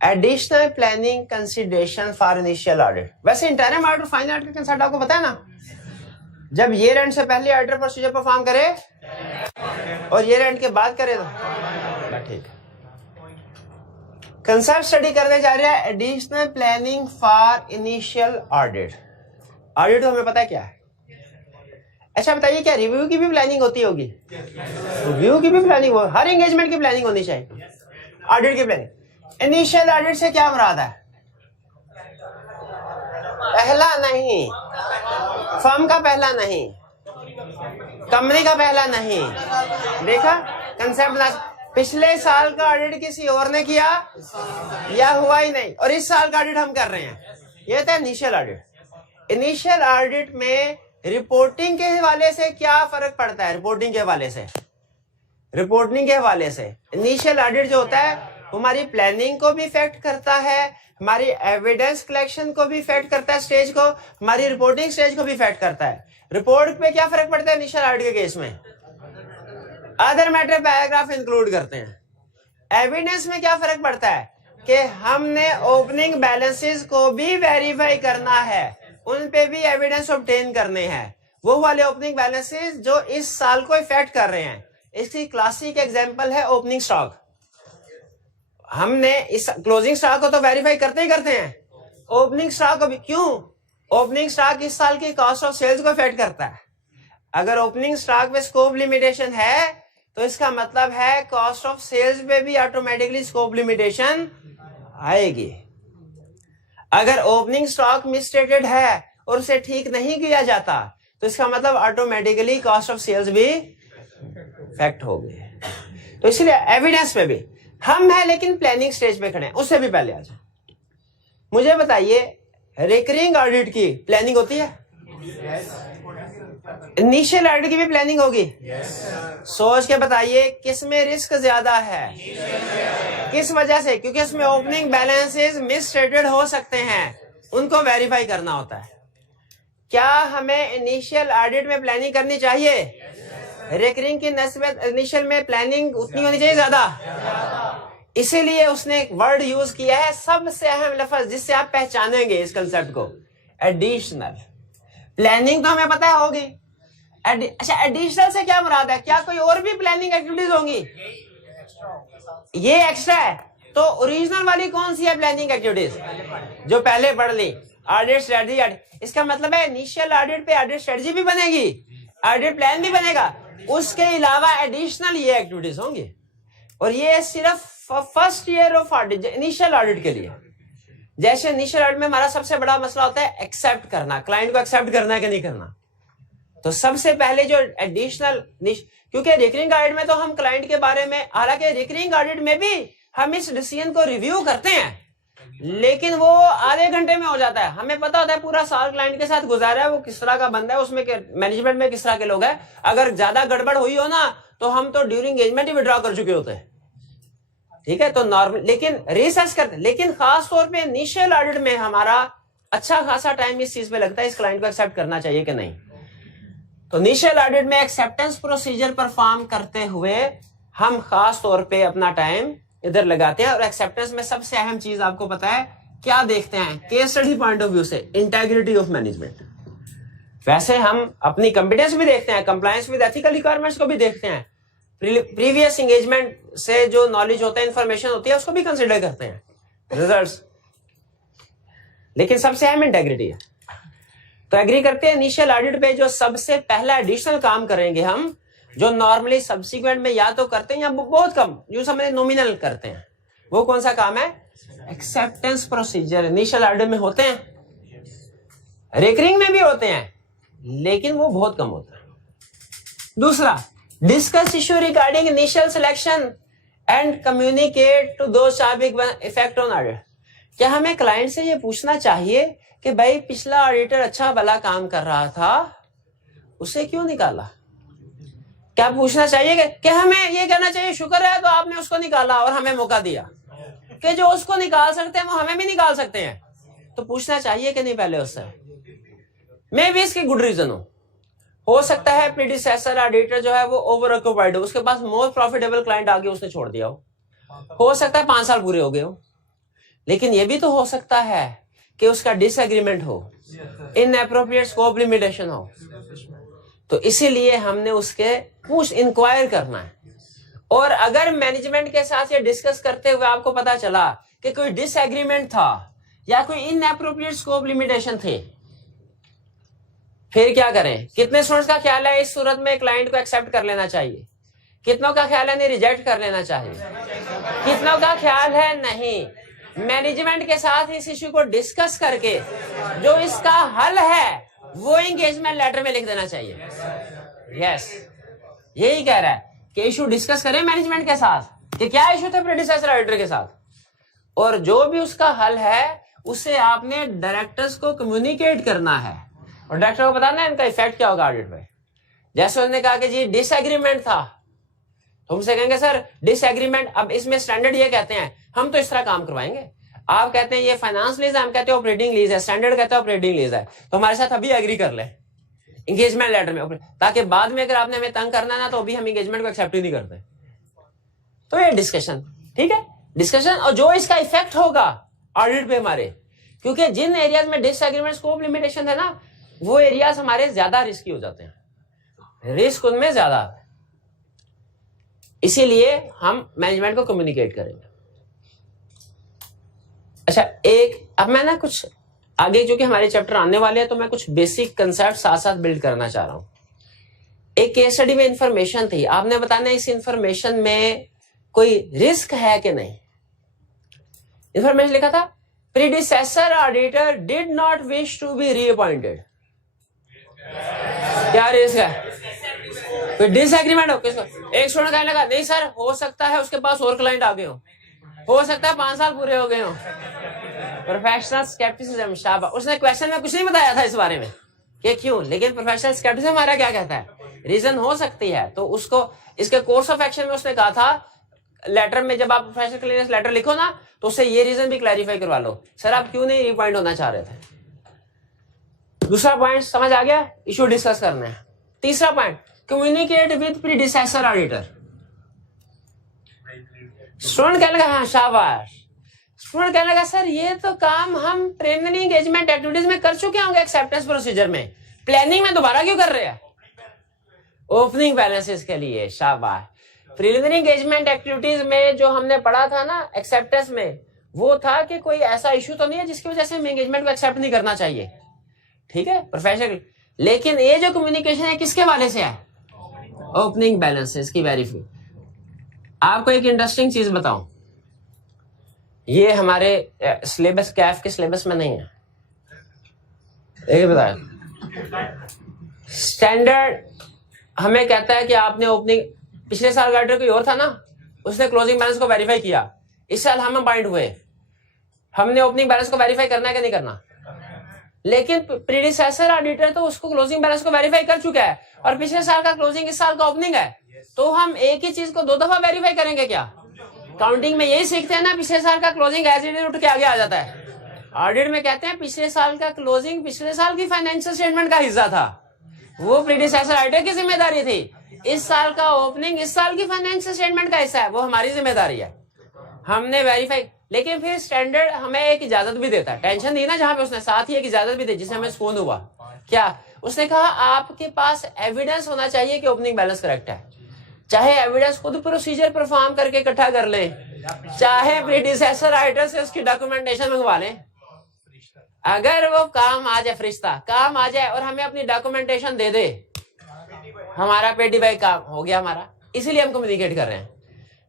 additional planning consideration for initial audit. वैसे इंटरिम ऑडिट और फाइनल ऑडिट का कंसेप्ट आपको पता है ना, जब ईयर एंड से पहले ऑडिटर प्रोसीजर परफॉर्म करे और ईयर एंड के बाद करे तो ठीक है। कंसेप्ट स्टडी करने जा रहे हैं additional planning for initial audit. Audit तो हमें पता है क्या है। अच्छा बताइए, क्या रिव्यू की भी प्लानिंग होती होगी? रिव्यू की भी प्लानिंग हो, हर एंगेजमेंट की प्लानिंग होनी चाहिए। ऑडिट की प्लानिंग, इनिशियल ऑडिट से क्या मुराद है? पहला नहीं, फर्म का पहला नहीं, कंपनी का पहला नहीं। देखा कंसेप्ट, पिछले साल का ऑडिट किसी और ने किया या हुआ ही नहीं, और इस साल का ऑडिट हम कर रहे हैं, ये था इनिशियल ऑडिट। इनिशियल ऑडिट में रिपोर्टिंग के हवाले से क्या फर्क पड़ता है? रिपोर्टिंग के हवाले से इनिशियल ऑडिट जो होता है हमारी प्लानिंग को भी इफेक्ट करता है, हमारी एविडेंस कलेक्शन को भी इफेक्ट करता है, स्टेज को, हमारी रिपोर्टिंग स्टेज को भी इफेक्ट करता है। रिपोर्ट पे क्या फर्क पड़ता है इनिशियल ऑडिट के केस में? अदर मैटर पैराग्राफ इंक्लूड करते हैं। एविडेंस में क्या फर्क पड़ता है कि हमने ओपनिंग बैलेंसेस को भी वेरीफाई करना है, उन पे भी एविडेंस ऑब्टेन करने हैं, वो वाले ओपनिंग बैलेंसेस जो इस साल को इफेक्ट कर रहे हैं। इसकी क्लासिक एग्जांपल है ओपनिंग स्टॉक। हमने इस क्लोजिंग स्टॉक को तो वेरीफाई करते ही करते हैं, ओपनिंग स्टॉक को भी। क्यों? ओपनिंग स्टॉक इस साल की कॉस्ट ऑफ सेल्स को इफेक्ट करता है। अगर ओपनिंग स्टॉक में स्कोप लिमिटेशन है तो इसका मतलब है कॉस्ट ऑफ सेल्स में भी ऑटोमेटिकली स्कोप लिमिटेशन आएगी। अगर ओपनिंग स्टॉक मिसस्टेटेड है और उसे ठीक नहीं किया जाता तो इसका मतलब ऑटोमेटिकली कॉस्ट ऑफ सेल्स भी इफेक्ट होगी। तो इसलिए एविडेंस पे भी हम है, लेकिन प्लानिंग स्टेज पे खड़े हैं। उससे भी पहले आ जाए, मुझे बताइए रिकरिंग ऑडिट की प्लानिंग होती है? इनिशियल ऑडिट की भी प्लानिंग होगी? सोच के बताइए किसमें रिस्क ज्यादा है? किस वजह से? क्योंकि इसमें ओपनिंग बैलेंसेस मिसस्टेटेड हो सकते हैं, उनको वेरीफाई करना होता है। क्या हमें इनिशियल ऑडिट में प्लानिंग करनी चाहिए? रिकरिंग की नस्बत इनिशियल में प्लानिंग उतनी होनी चाहिए, ज्यादा। इसीलिए उसने एक वर्ड यूज किया है, सबसे अहम लफ्ज जिससे आप पहचानेंगे इस कंसेप्ट को, एडिशनल। प्लानिंग तो हमें पता है होगी। अच्छा, एडिशनल से क्या मुराद है? क्या कोई और भी प्लानिंग एक्टिविटीज होंगी? ये एक्स्ट्रा है। तो ओरिजिनल वाली कौन सी है प्लानिंग एक्टिविटीज? जो पहले पढ़ ली, ऑडिट स्ट्रेटजी। इसका मतलब है इनिशियल ऑडिट पे ऑडिट स्ट्रेटजी भी बनेगी, ऑडिट प्लान भी बनेगा, उसके अलावा एडिशनल ये एक्टिविटीज होंगी। और ये सिर्फ first year of audit, initial audit के लिए। जैसे इनिशियल ऑडिट में हमारा सबसे बड़ा मसला होता है एक्सेप्ट करना, क्लाइंट को एक्सेप्ट करना है कि नहीं करना। तो सबसे पहले जो एडिशनल, क्योंकि रिकरिंग ऑडिट में तो हम क्लाइंट के बारे में, हालांकि रिकरिंग ऑडिट में भी हम इस डिसीजन को रिव्यू करते हैं, लेकिन वो आधे घंटे में हो जाता है। हमें पता होता है पूरा साल क्लाइंट के साथ गुजारा है, वो किस तरह का बंदा है, उसमें मैनेजमेंट में किस तरह के लोग हैं। अगर ज्यादा गड़बड़ हुई हो ना तो हम तो ड्यूरिंग एंगेजमेंट ही विड्रॉ कर चुके होते हैं, ठीक है। तो नॉर्मल, लेकिन रिसर्च करते, लेकिन खास तौर पे इनिशियल ऑडिट में हमारा अच्छा खासा टाइम इस चीज में लगता है, इस क्लाइंट को एक्सेप्ट करना चाहिए कि नहीं। तो इनिशियल ऑडिट में एक्सेप्टेंस प्रोसीजर परफॉर्म करते हुए हम खास तौर पे अपना टाइम इधर लगाते हैं। और एक्सेप्टेंस में सबसे अहम चीज आपको पता है क्या देखते हैं, case study point of view से इंटेग्रिटी ऑफ मैनेजमेंट। वैसे हम अपनी कॉम्पिटेंस भी देखते हैं, कंप्लायंस विद एथिकल रिक्वायरमेंट्स को भी देखते हैं, प्रीवियस एंगेजमेंट से जो नॉलेज होता है, इंफॉर्मेशन होती है, उसको भी कंसिडर करते हैं, रिजल्ट्स, लेकिन सबसे अहम इंटेग्रिटी है। तो एग्री करते हैं इनिशियल ऑडिट पे जो सबसे पहला एडिशनल काम करेंगे हम, जो नॉर्मली सब्सिक्वेंट में या तो करते हैं या बहुत कम जो समझे नॉमिनल करते हैं, वो कौन सा काम है, एक्सेप्टेंस प्रोसीजर। इनिशियल ऑडिट में होते हैं, रिकरिंग में भी होते हैं, लेकिन वो बहुत कम होता है। दूसरा, discuss issue regarding initial selection and communicate to दो साबिक इफेक्ट ऑन ऑडिट। क्या हमें क्लाइंट से ये पूछना चाहिए कि भाई पिछला ऑडिटर अच्छा भला काम कर रहा था, उसे क्यों निकाला? क्या पूछना चाहिए कि हमें ये कहना चाहिए शुक्र है तो आपने उसको निकाला और हमें मौका दिया, कि जो उसको निकाल सकते हैं वो हमें भी निकाल सकते हैं? तो पूछना चाहिए कि नहीं पहले उससे? मे भी इसकी गुड रीजन हो सकता है प्रीडिसेसर ऑडिटर जो है वो ओवर ऑक्यूपाइड हो, उसके पास मोर प्रॉफिटेबल क्लाइंट आगे उसने छोड़ दिया हो सकता है 5 साल पूरे हो गए हो। लेकिन ये भी तो हो सकता है कि उसका डिसएग्रीमेंट हो, इनएप्रोप्रिएट स्कोप लिमिटेशन हो। तो इसीलिए हमने उसके इंक्वायर करना है। और अगर मैनेजमेंट के साथ ये डिस्कस करते हुए आपको पता चला कि कोई डिसएग्रीमेंट था या कोई इनएप्रोप्रिएट स्कोप लिमिटेशन थे, फिर क्या करें? कितने स्टूडेंट्स का ख्याल है इस सूरत में क्लाइंट को एक्सेप्ट कर लेना चाहिए? कितनों का ख्याल है नहीं रिजेक्ट कर लेना चाहिए? कितनों का ख्याल है नहीं मैनेजमेंट के साथ इस इश्यू को डिस्कस करके जो इसका हल है वो एंगेजमेंट लेटर में लिख देना चाहिए? यस, यही कह रहा है कि इश्यू डिस्कस करें मैनेजमेंट के साथ कि क्या इश्यू थे प्रेडिसेसर ऑडिटर के साथ, और जो भी उसका हल है उसे आपने डायरेक्टर्स को कम्युनिकेट करना है और डायरेक्टर को बताना है इनका इफेक्ट क्या होगा ऑडिट पे। जैसे उन्होंने कहा कि जी डिसएग्रीमेंट था, तुमसे कहेंगे सर डिसएग्रीमेंट, अब इसमें स्टैंडर्ड ये कहते हैं हम तो इस तरह काम करवाएंगे, आप कहते हैं ये फाइनेंस लीज है, हम कहते हैं ऑपरेटिंग लीज है, स्टैंडर्ड कहते हैं ऑपरेटिंग लीज है, तो हमारे साथ अभी एग्री कर ले एंगेजमेंट लेटर में, ताकि बाद में अगर आपने हमें तंग करना है ना तो अभी हम एंगेजमेंट को एक्सेप्ट ही नहीं करते। तो ये डिस्कशन, ठीक है, डिस्कशन, और जो इसका इफेक्ट होगा ऑडिट पे हमारे, क्योंकि जिन एरियाज में डिसएग्रीमेंट स्कोप लिमिटेशन है ना वो एरियाज हमारे ज्यादा रिस्की हो जाते हैं, रिस्क उनमें ज्यादा है, इसीलिए हम मैनेजमेंट को कम्युनिकेट करेंगे। अच्छा, एक अब मैं ना कुछ आगे जो कि हमारे चैप्टर आने वाले हैं तो मैं कुछ बेसिक कंसेप्ट साथ साथ बिल्ड करना चाह रहा हूं। एक केस स्टडी में इंफॉर्मेशन थी, आपने बताना इस इंफॉर्मेशन में कोई रिस्क है कि नहीं। इंफॉर्मेशन लिखा था predecessor auditor did not wish to be reappointed. क्या रिस्क है? कोई डिसएग्रीमेंट हो किसको? एक स्टूडेंट कहने लगा नहीं सर हो सकता है उसके पास और क्लाइंट आ गए हो सकता है 5 साल पूरे हो गए हो। प्रोफेशनल स्केप्टिसिज्म, शाबाश, उसने क्वेश्चन में कुछ नहीं बताया था इस बारे में कि क्यों, लेकिन प्रोफेशनल स्केप्टिसिज्म हमारा क्या कहता है, रीजन हो सकती है। तो उसको इसके कोर्स ऑफ एक्शन में उसने कहा था लेटर में, जब आप प्रोफेशनल क्लियरेंस लेटर लिखो ना तो उससे ये रीजन भी क्लैरिफाई करवा लो, सर आप क्यों नहीं रिपॉइंट होना चाह रहे थे। दूसरा पॉइंट समझ आ गया, इशू डिस्कस करना है। तीसरा point, communicate with predecessor auditor. Student कहने लगा हाँ शाबाश, स्टूडेंट कहने लगा सर ये तो काम हम ट्रेनिंग एंगेजमेंट एक्टिविटीज में कर चुके होंगे, एक्सेप्टेंस प्रोसीजर में, प्लानिंग में दोबारा क्यों कर रहे हैं? ओपनिंग बैलेंसेस के लिए, शाबाश। प्रिलिमिनरी एंगेजमेंट एक्टिविटीज में जो हमने पढ़ा था ना एक्सेप्टेंस में, वो था कि कोई ऐसा इशू तो नहीं है जिसकी वजह से हम एंगेजमेंट को एक्सेप्ट नहीं करना चाहिए, ठीक है, प्रोफेशनल। लेकिन ये जो कम्युनिकेशन है किसके वाले से है? ओपनिंग बैलेंसेस की वेरीफाई। आपको एक इंटरेस्टिंग चीज बताऊं, ये हमारे सिलेबस कैफ के सिलेबस में नहीं है, ये बताया स्टैंडर्ड हमें कहता है कि आपने ओपनिंग, पिछले साल गार्डर कोई और था ना, उसने क्लोजिंग बैलेंस को वेरीफाई किया, इस साल हम बाइंड हुए, हमने ओपनिंग बैलेंस को वेरीफाई करना है कि नहीं करना। लेकिन प्रीडिसेसर ऑडिटर तो उसको क्लोजिंग बैलेंस को वेरीफाई कर चुका है, और पिछले साल का क्लोजिंग इस साल का ओपनिंग है, तो हम एक ही चीज को 2 दफा वेरीफाई करेंगे क्या? काउंटिंग में यही सीखते हैं ना, पिछले साल का क्लोजिंग एज इट इज उठ के आगे आ जाता है। ऑडिट में कहते हैं पिछले साल का क्लोजिंग पिछले साल की फाइनेंशियल स्टेटमेंट का हिस्सा था, वो प्रीडिसेसर ऑडिटर की जिम्मेदारी थी। इस साल का ओपनिंग इस साल की फाइनेंशियल स्टेटमेंट का हिस्सा है, वो हमारी जिम्मेदारी है, हमने वेरीफाई। लेकिन फिर स्टैंडर्ड हमें एक इजाजत भी देता है, टेंशन नहीं ना, जहां पे उसने साथ ही एक इजाजत भी दी जिससे हमें सुकून हुआ। क्या उसने कहा? आपके पास एविडेंस होना चाहिए कि ओपनिंग बैलेंस करेक्ट है, चाहे एविडेंस खुद प्रोसीजर परफॉर्म करके इकट्ठा कर ले, चाहे प्रीडिसेसर ऑडिटर से उसकी डॉक्यूमेंटेशन मंगवा लें। अगर वो काम आ जाए, फरिश्ता काम आ जाए और हमें अपनी डॉक्यूमेंटेशन दे दे, हमारा पेटी बाई काम हो गया हमारा, इसीलिए हम कम्युनिकेट कर रहे हैं।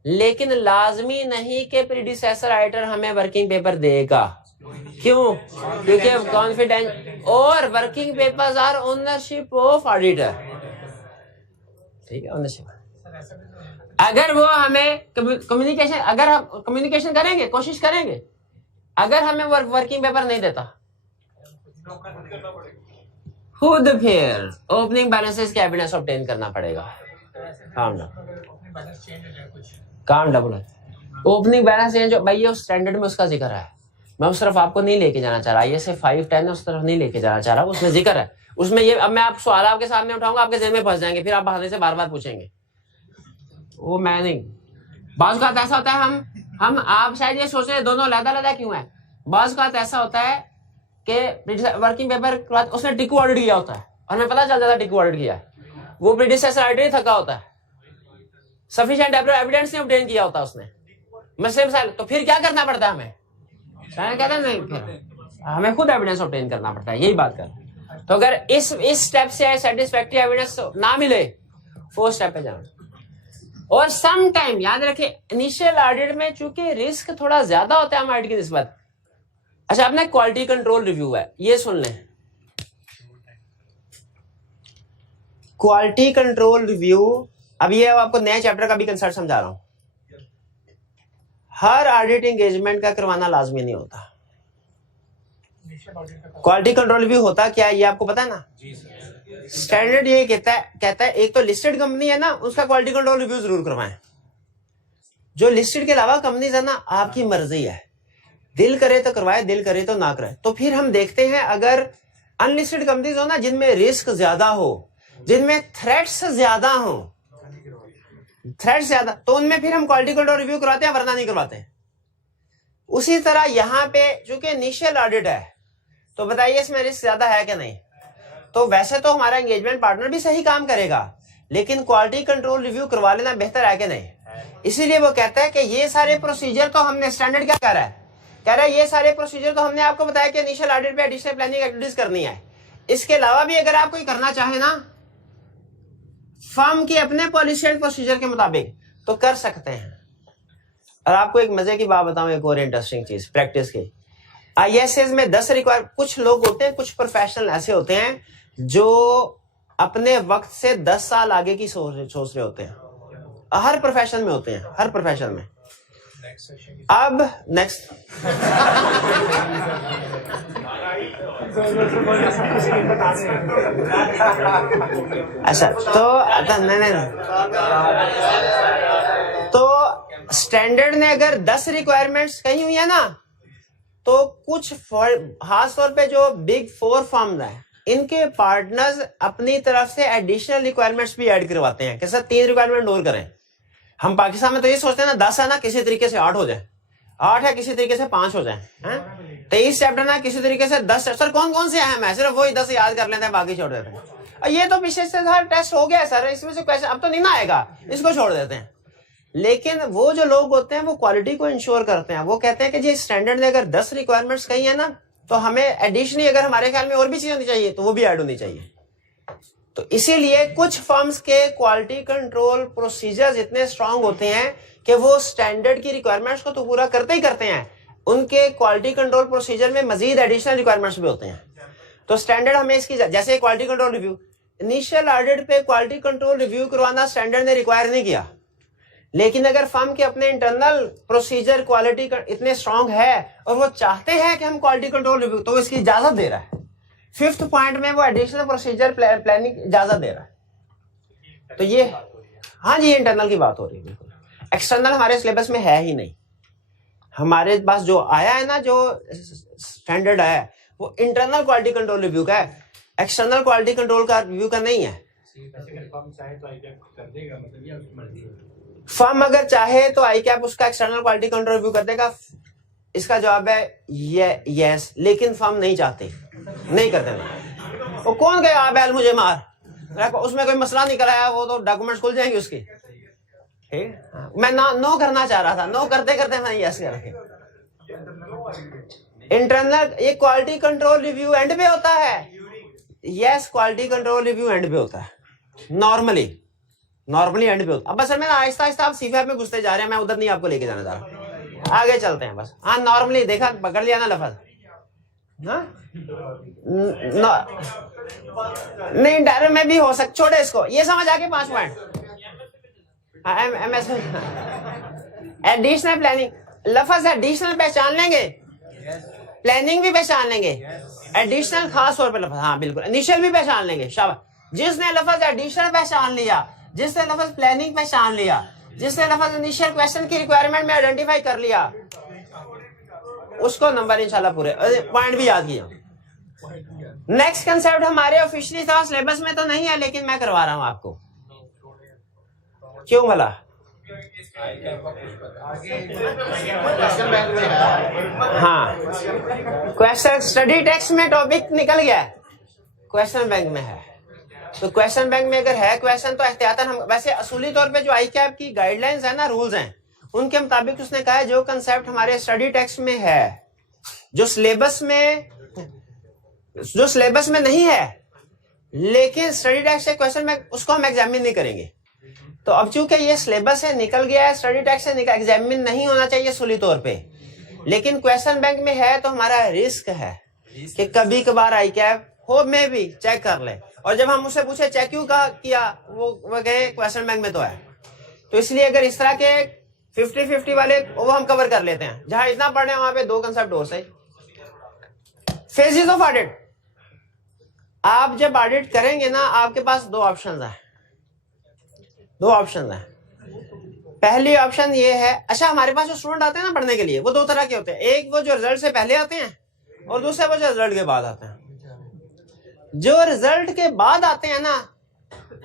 लेकिन लाजमी नहीं कि प्रीडिसेसर ऑडिटर हमें वर्किंग पेपर देगा। क्यों? क्योंकि कॉन्फिडेंस और working papers are ownership of auditor, ठीक है, ओनरशिप। अगर वो हमें कम्युनिकेशन, अगर हम कम्युनिकेशन करेंगे, कोशिश करेंगे, अगर हमें वर्किंग पेपर नहीं देता, खुद फिर ओपनिंग बैलेंसेस के एविडेंस ऑब्टेन करना पड़ेगा। काम डबल है। ओपनिंग बैलेंस चेंज भाई, ये उस स्टैंडर्ड में उसका जिक्र है, मैं उस तरफ आपको नहीं लेके जाना चाह रहा, ये से 5-10 उस तरफ नहीं लेके जाना चाह रहा, उसमें जिक्र है, उसमें ये। अब मैं आप सवाल आपके सामने उठाऊंगा, आपके जेब में फंस जाएंगे, फिर आप बहाने से बार बार पूछेंगे, वो मैं नहीं। बाज़ का ऐसा होता है, हम आप शायद ये सोच रहे हैं दोनों अलग-अलग क्यों है। बाज़ का ऐसा होता है कि वर्किंग पेपर के बाद उसने टिकू ऑडिट किया होता है और हमें पता चल जाता है टिकू ऑडिट किया है, वो प्रीडिसेसर ऑडिटर ही थका होता है, सफिशिएंट एविडेंस नहीं ऑब्टेन किया होता उसने, तो फिर क्या करना पड़ता है हमें? कहते हैं नहीं, फिर हमें खुद एविडेंस ऑब्टेन करना पड़ता है, यही बात कर। तो अगर इस स्टेप से सेटिस्फैक्टरी एविडेंस ना मिले, 4 स्टेप पे जाना। और सम टाइम याद रखें, इनिशियल ऑडिट में चूंकि रिस्क थोड़ा ज्यादा होता है हम ऑडिट की निस्बत। अच्छा, आपने क्वालिटी कंट्रोल रिव्यू है, ये सुन लें। क्वालिटी कंट्रोल रिव्यू, अब ये आपको नए चैप्टर का भी कंसेप्ट समझा रहा हूं। हर ऑडिट एंगेजमेंट का करवाना लाजमी नहीं होता। क्वालिटी कंट्रोल रिव्यू होता क्या है, ये आपको पता है ना? स्टैंडर्ड ये कहता है एक तो लिस्टेड कंपनी है ना, उसका क्वालिटी कंट्रोल रिव्यू जरूर करवाएं। जो लिस्टेड के अलावा कंपनीज है ना, आपकी मर्जी है, दिल करे तो करवाए, दिल करे तो ना करे। तो फिर हम देखते हैं, अगर अनलिस्टेड कंपनीज हो ना, जिनमें रिस्क ज्यादा हो, जिनमें थ्रेट्स ज्यादा हो, तो उनमें फिर हम क्वालिटी कंट्रोल रिव्यू करवाते हैं, वरना नहीं करवाते। उसी तरह यहां पे चूंकि इनिशियल ऑडिट है, तो बताइए इसमें रिस्क ज्यादा है कि नहीं? तो वैसे तो हमारा एंगेजमेंट पार्टनर भी सही काम करेगा, लेकिन क्वालिटी कंट्रोल रिव्यू करवा लेना बेहतर है कि नहीं? इसीलिए वो कहता है कि ये सारे प्रोसीजर तो हमने, स्टैंडर्ड क्या कह रहा है ये सारे प्रोसीजर तो हमने आपको बताया कि इनिशियल ऑडिट पे एडिशनल प्लानिंग एक्टिविटीज करनी है। इसके अलावा भी अगर आप कोई करना चाहे ना, फर्म की अपने पॉलिसी एंड प्रोसीजर के मुताबिक, तो कर सकते हैं। और आपको एक मजे की बात बताऊं, एक और इंटरेस्टिंग चीज प्रैक्टिस की। आईएसएस में 10 रिक्वायर, कुछ लोग होते हैं, कुछ प्रोफेशनल ऐसे होते हैं जो अपने वक्त से 10 साल आगे की सोच रहे होते हैं। हर प्रोफेशन में होते हैं, हर प्रोफेशन में। अब नेक्स्ट अच्छा, तो नहीं, तो स्टैंडर्ड ने अगर 10 रिक्वायरमेंट्स कही हुई है ना, तो कुछ खास तौर पे जो बिग 4 फर्म्स हैं, इनके पार्टनर्स अपनी तरफ से एडिशनल रिक्वायरमेंट्स भी ऐड करवाते हैं कि सर 3 रिक्वायरमेंट और करें। हम पाकिस्तान में तो ये सोचते हैं ना 10 है ना, किसी तरीके से 8 हो जाए, 8 है किसी तरीके से 5 हो जाए, 23 चैप्टर ना किसी तरीके से 10। सर कौन कौन से अहम है? सिर्फ वही 10 याद कर लेते हैं, बाकी छोड़ देते हैं। और ये तो पिछले से हर टेस्ट हो गया सर, इसमें से क्वेश्चन अब तो नहीं ना आएगा, इसको छोड़ देते हैं। लेकिन वो जो लोग होते हैं वो क्वालिटी को इंश्योर करते हैं। वो कहते हैं कि जी स्टैंडर्ड ने अगर 10 रिक्वायरमेंट्स कही है ना, तो हमें एडिशनली अगर हमारे ख्याल में और भी चीज होनी चाहिए तो वो भी ऐड होनी चाहिए। तो इसीलिए कुछ फर्म्स के क्वालिटी कंट्रोल प्रोसीजर्स इतने स्ट्रांग होते हैं कि वो स्टैंडर्ड की रिक्वायरमेंट्स को तो पूरा करते ही करते हैं, उनके क्वालिटी कंट्रोल प्रोसीजर में मजीद एडिशनल रिक्वायरमेंट्स भी होते हैं। तो स्टैंडर्ड हमें इसकी, जैसे quality control review, initial audit पे क्वालिटी कंट्रोल रिव्यू करवाना स्टैंडर्ड ने रिक्वायर नहीं किया, लेकिन अगर फर्म के अपने इंटरनल प्रोसीजर क्वालिटी इतने स्ट्रांग है और वो चाहते हैं कि हम क्वालिटी कंट्रोल रिव्यू, तो इसकी इजाजत दे रहा है। 5th पॉइंट में वो एडिशनल प्रोसीजर प्लानिंग इजाजत दे रहा है। तो ये हाँ जी, इंटरनल की बात हो रही है। बिल्कुल एक्सटर्नल हमारे सिलेबस में है ही नहीं। हमारे पास जो आया है ना, जो स्टैंडर्ड आया है, वो इंटरनल क्वालिटी कंट्रोल रिव्यू का है, एक्सटर्नल क्वालिटी कंट्रोल का रिव्यू का नहीं है। फर्म अगर चाहे तो ICAP उसका एक्सटर्नल क्वालिटी कंट्रोल रिव्यू कर देगा। इसका जवाब है यस, लेकिन फर्म नहीं चाहते, नहीं करते। वो कौन गया बैल मुझे मार, उसमें कोई मसला निकल आया, वो तो डॉक्यूमेंट्स खुल जाएंगे उसके। ठीक, मैं नो करना चाह रहा था, नो करते करते मैं यस कर रखे। इंटरनल ये क्वालिटी कंट्रोल रिव्यू एंड पे होता है। Yes, quality control review and पे होता है नॉर्मली एंड पे होता है। अब बस मैं आहिस्ता आहिस्ता आप सीफैप में घुसते जा रहे हैं, मैं उधर नहीं आपको लेके जाना चाह रहा, आगे चलते हैं बस। हाँ नॉर्मली देखा, पकड़ लिया ना लफज। हाँ नहीं, डायरेक्ट में भी हो सकता, छोड़े इसको, ये समझ आके 5 पॉइंट। एडिशनल प्लानिंग, लफज एडिशनल पहचान लेंगे, प्लानिंग भी पहचान लेंगे, एडिशनल खास तौर पे लफज, हाँ बिल्कुल, इनिशियल भी पहचान लेंगे। शाबाश, जिसने लफज एडिशनल पहचान लिया, जिसने लफज प्लानिंग पहचान लिया, जिसने लफज इनिशियल क्वेश्चन की रिक्वायरमेंट में आइडेंटिफाई कर लिया, उसको नंबर इंशाल्लाह पूरे, पॉइंट भी याद किया। नेक्स्ट कंसेप्ट हमारे ऑफिशियली था, सिलेबस में तो नहीं है, लेकिन मैं करवा रहा हूं आपको। क्यों भला? हाँ, क्वेश्चन स्टडी टेक्स्ट में टॉपिक निकल गया, क्वेश्चन बैंक में है। तो क्वेश्चन बैंक में अगर है क्वेश्चन, तो एहतियातन हम, वैसे असूली तौर पे जो ICAP की गाइडलाइंस है ना, रूल्स हैं, उनके मुताबिक उसने कहा है जो कंसेप्ट हमारे स्टडी टेक्स्ट में है, जो सिलेबस में नहीं है, लेकिन स्टडी टेक्स्ट से क्वेश्चन में, उसको हम एग्जामिन नहीं करेंगे। तो अब चूंकि ये सिलेबस से निकल गया है, स्टडी टेक्स्ट से निकल, एग्जामिन नहीं होना चाहिए असूली तौर पे, लेकिन क्वेश्चन बैंक में है, तो हमारा रिस्क है कि कभी कभार ICAP हो में भी चेक कर ले, और जब हम उससे पूछे चेक क्यों किया, वो कहे क्वेश्चन बैंक में तो है। तो इसलिए अगर इस तरह के 50-50 वाले वो हम कवर कर लेते हैं, जहां इतना पढ़ रहे हैं वहां पे 2 कंसेप्ट और सही। फेजेस ऑफ ऑडिट, आप जब ऑडिट करेंगे ना, आपके पास 2 ऑप्शन है। पहली ऑप्शन ये है, अच्छा हमारे पास जो स्टूडेंट आते हैं ना पढ़ने के लिए, वो 2 तरह के होते हैं। एक वो जो रिजल्ट से पहले आते हैं, और दूसरे वो जो रिजल्ट के बाद आते हैं। जो रिजल्ट के बाद आते हैं ना,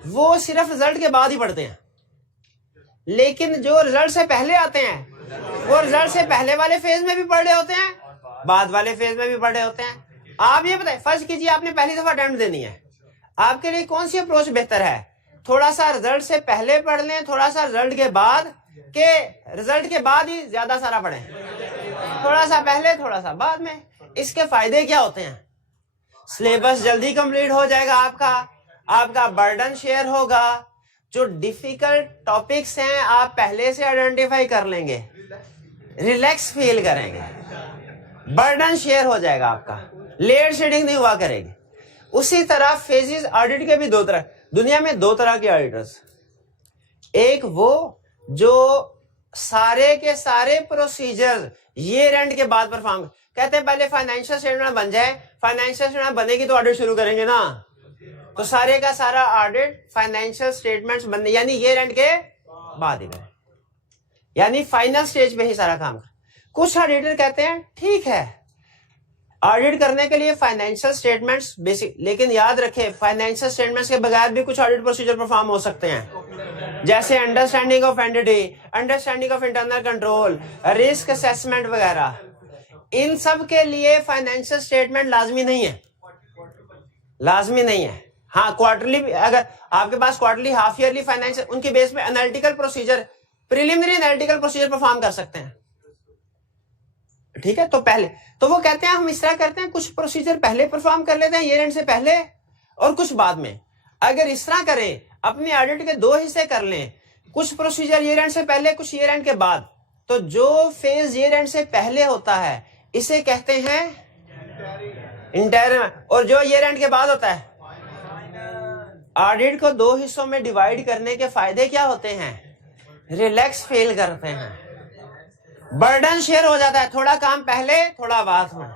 वो सिर्फ रिजल्ट के बाद ही पढ़ते हैं, लेकिन जो रिजल्ट से पहले आते हैं, वो रिजल्ट से पहले वाले फेज में भी पढ़ रहे होते हैं, बाद वाले फेज में भी पढ़ रहे होते हैं। आप ये बताएं, फर्ज कीजिए आपने पहली दफा अटेम्प्ट देनी है, आपके लिए कौन सी अप्रोच बेहतर है? थोड़ा सा रिजल्ट से पहले पढ़ लें, थोड़ा सा रिजल्ट के बाद, के रिजल्ट के बाद ही ज्यादा सारा पढ़ें? थोड़ा सा पहले, थोड़ा सा बाद में। इसके फायदे क्या होते हैं? सिलेबस जल्दी कंप्लीट हो जाएगा आपका बर्डन शेयर होगा, जो डिफिकल्ट टॉपिक्स हैं आप पहले से आइडेंटिफाई कर लेंगे, रिलैक्स फील करेंगे, बर्डन शेयर हो जाएगा आपका, लेट शेडिंग नहीं हुआ करेगी। उसी तरह फेजेस ऑडिट के भी 2 तरह, दुनिया में 2 तरह के ऑडिटर्स, एक वो जो सारे के सारे प्रोसीजर ईयर एंड के बाद परफॉर्म कहते हैं, पहले फाइनेंशियल स्टेटमेंट बन जाए, फाइनेंशियल स्टेटमेंट बनेगी तो ऑडिट शुरू करेंगे ना, तो सारे का सारा ऑडिट फाइनेंशियल स्टेटमेंट्स बनने, यानी ईयर एंड के बाद ही करें, यानी फाइनल स्टेज पे ही सारा काम करें। कुछ ऑडिटर कहते हैं ठीक है ऑडिट करने के लिए फाइनेंशियल स्टेटमेंट्स बेसिक, लेकिन याद रखें फाइनेंशियल स्टेटमेंट्स के बगैर भी कुछ ऑडिट प्रोसीजर परफॉर्म हो सकते हैं, जैसे understanding of entity, understanding of internal control, risk assessment वगैरह। इन सब के लिए फाइनेंशियल स्टेटमेंट लाजमी नहीं है। हाँ क्वार्टरली, अगर आपके पास क्वार्टरली, हाफ ईयरली फाइनेंशियल, उनके बेस पे analytical procedure, preliminary analytical procedure perform कर सकते हैं। ठीक है, तो पहले तो वो कहते हैं हम इस तरह करते हैं, कुछ प्रोसीजर पहले परफॉर्म कर लेते हैं ईयर एंड से पहले, और कुछ बाद में। अगर इस तरह करें, अपने ऑडिट के 2 हिस्से कर लें, कुछ प्रोसीजर ईयर एंड से पहले, कुछ ईयर एंड के बाद, तो जो फेज ईयर एंड से पहले होता है इसे कहते हैं इंटरिम, और जो ईयर एंड के बाद होता है, ऑडिट को 2 हिस्सों में डिवाइड करने के फायदे क्या होते हैं? रिलैक्स फील करते हैं, बर्डन शेयर हो जाता है, थोड़ा काम पहले थोड़ा बाद में,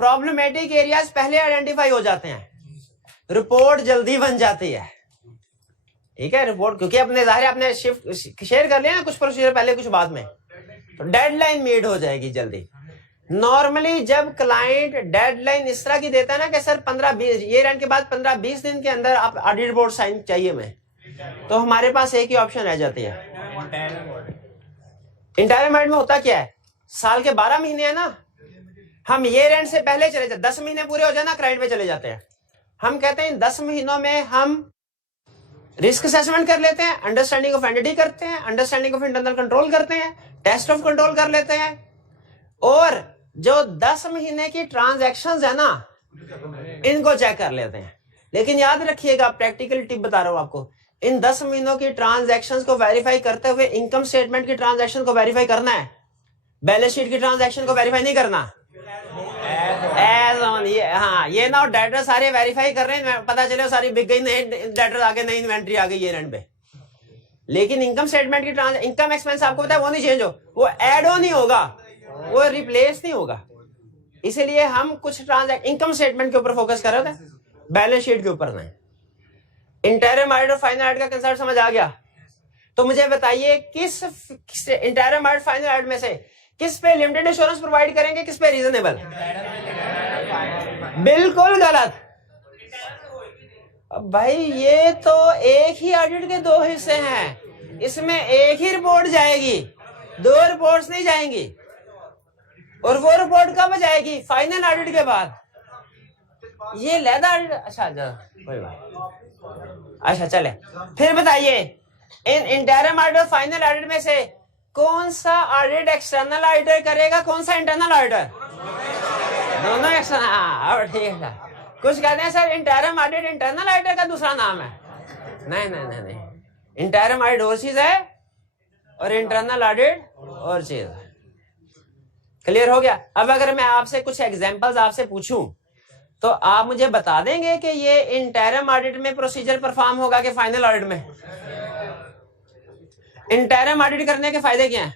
प्रॉब्लमेटिक एरियाज पहले आइडेंटिफाई हो जाते हैं, रिपोर्ट जल्दी बन जाती है। ठीक है, रिपोर्ट क्योंकि अपने जाहिर आपने शिफ्ट शेयर कर लिया ना, कुछ प्रोसीजर पहले कुछ बाद में, तो डेडलाइन मीट हो जाएगी जल्दी। नॉर्मली जब क्लाइंट डेडलाइन इस तरह की देता है ना कि सर 15-20 ईयर एंड के बाद 15-20 दिन के अंदर आप ऑडिट रिपोर्ट साइन चाहिए में, तो हमारे पास एक ही ऑप्शन रह जाती है। इंटायरम ऑडिट में होता क्या है, साल के 12 महीने है ना, हम ईयर एंड से पहले चले जाते, 10 महीने पूरे हो जाए ना क्लाइंट पे चले जाते हैं। हम कहते हैं इन 10 महीनों में हम रिस्क असेसमेंट कर लेते हैं, अंडरस्टैंडिंग ऑफ एंटिटी करते हैं, अंडरस्टैंडिंग ऑफ इंटरनल कंट्रोल करते हैं, टेस्ट ऑफ कंट्रोल कर लेते हैं, और जो 10 महीने की ट्रांजैक्शंस है ना इनको चेक कर लेते हैं। लेकिन याद रखिएगा, प्रैक्टिकल टिप बता रहा हूं आपको, इन 10 महीनों की ट्रांजैक्शंस को वेरीफाई करते हुए इनकम स्टेटमेंट की ट्रांजैक्शन को वेरीफाई करना है, बैलेंस शीट की ट्रांजैक्शन को वेरीफाई नहीं करना। ये ना डेटर सारे वेरीफाई कर रहे हैं, पता चले सारी बिक गई, नई डेटर आ गए, नई इन्वेंट्री आ गई ईयर एंड पे, लेकिन इनकम स्टेटमेंट की इनकम एक्सपेंस आपको पता है वो नहीं चेंज हो, वो ऐड ऑन नहीं होगा, वो रिप्लेस नहीं होगा। इसीलिए हम कुछ इनकम स्टेटमेंट के ऊपर फोकस कर रहे थे, बैलेंस शीट के ऊपर नहीं। इंटरिम ऑडिट और फाइनल ऑडिट का कंसेप्ट समझ आ गया? तो मुझे बताइए किस इंटरिम ऑडिट फाइनल ऑडिट में से किस पे लिमिटेड इंश्योरेंस प्रोवाइड करेंगे, किस पे रीजनेबल? बिल्कुल गलत। अब भाई ये तो एक ही ऑडिट के 2 हिस्से हैं, इसमें एक ही रिपोर्ट जाएगी, 2 रिपोर्ट्स नहीं जाएंगी, और वो रिपोर्ट कब जाएगी? फाइनल ऑडिट के बाद। ये लैदा ऑडिट, अच्छा कोई बात, अच्छा चले फिर बताइए, इन इंटरिम ऑडिट और फाइनल ऑडिट में से कौन सा ऑडिट एक्सटर्नल ऑडिटर करेगा, कौन सा इंटरनल ऑडिटर? दोनों एक्सटर्नल। ठीक है, कुछ कहते हैं sir interim audit internal auditor का दूसरा नाम है। नहीं नहीं नहीं नहीं, इंटरिम ऑडिट और चीज है और इंटरनल ऑडिट और चीज है। क्लियर हो गया? अब अगर मैं आपसे कुछ एग्जांपल्स आपसे पूछूं तो आप मुझे बता देंगे कि ये इंटरिम ऑडिट में प्रोसीजर परफॉर्म होगा कि फाइनल ऑडिट में? इंटरिम ऑडिट करने के फायदे क्या हैं?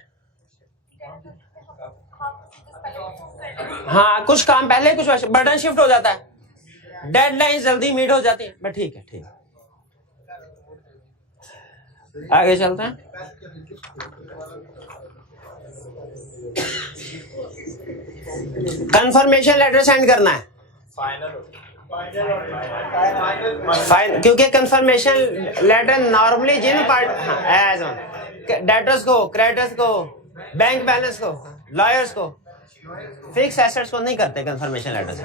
हाँ, कुछ काम पहले, कुछ बर्डन शिफ्ट हो जाता है, डेडलाइन जल्दी मीट हो जाती है। बट ठीक है, ठीक है, आगे चलते हैं। कंफर्मेशन लेटर सेंड करना है फाइन, क्योंकि कंफर्मेशन लेटर नॉर्मली जिन पार्ट डेटर्स को, क्रेडिटर्स को, बैंक बैलेंस को, लॉयर्स को, फिक्स एसेट्स को नहीं करते कंफर्मेशन लेटर से।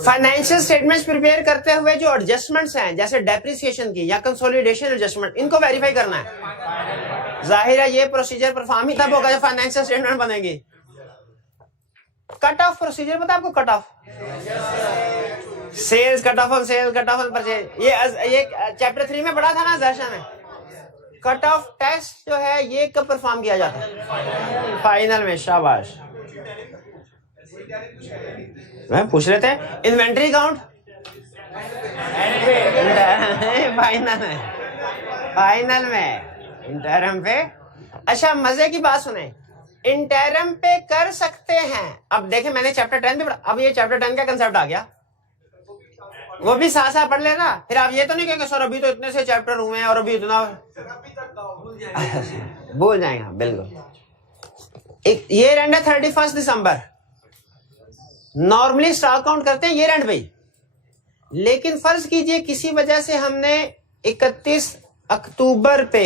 फाइनेंशियल स्टेटमेंट्स प्रिपेयर करते हुए जो एडजस्टमेंट्स हैं, जैसे डेप्रिसिएशन की या कंसोलिडेशन एडजस्टमेंट, इनको वेरीफाई करना है। जाहिर है ये प्रोसीजर परफॉर्म ही तब होगा जब फाइनेंशियल स्टेटमेंट बनेगी। कट ऑफ प्रोसीजर पता है आपको? Cut off sales, cut off on sales, cut off on purchase, ये चैप्टर 3 में पढ़ा था ना सेशन में। कट ऑफ टेस्ट जो है ये कब परफॉर्म किया जाता है? फाइनल में। शाबाश, मैं पूछ रहे थे इन्वेंट्री काउंट फाइनल में, इंटरिम पे। अच्छा मजे की बात सुने, इंटरिम पे कर सकते हैं। अब देखें मैंने चैप्टर 10 भी पढ़ा, अब ये चैप्टर 10 का कंसेप्ट आ गया, वो भी साथ साथ पढ़ लेना। फिर आप ये तो नहीं कहेंगे सर अभी तो इतने से चैप्टर हुए हैं और अभी इतना भूल जाएंगे। बिल्कुल। एक ईयर एंड है 31 दिसंबर, नॉर्मली स्टॉक काउंट करते हैं ईयर एंड पे, लेकिन फर्ज कीजिए किसी वजह से हमने 31 अक्टूबर पे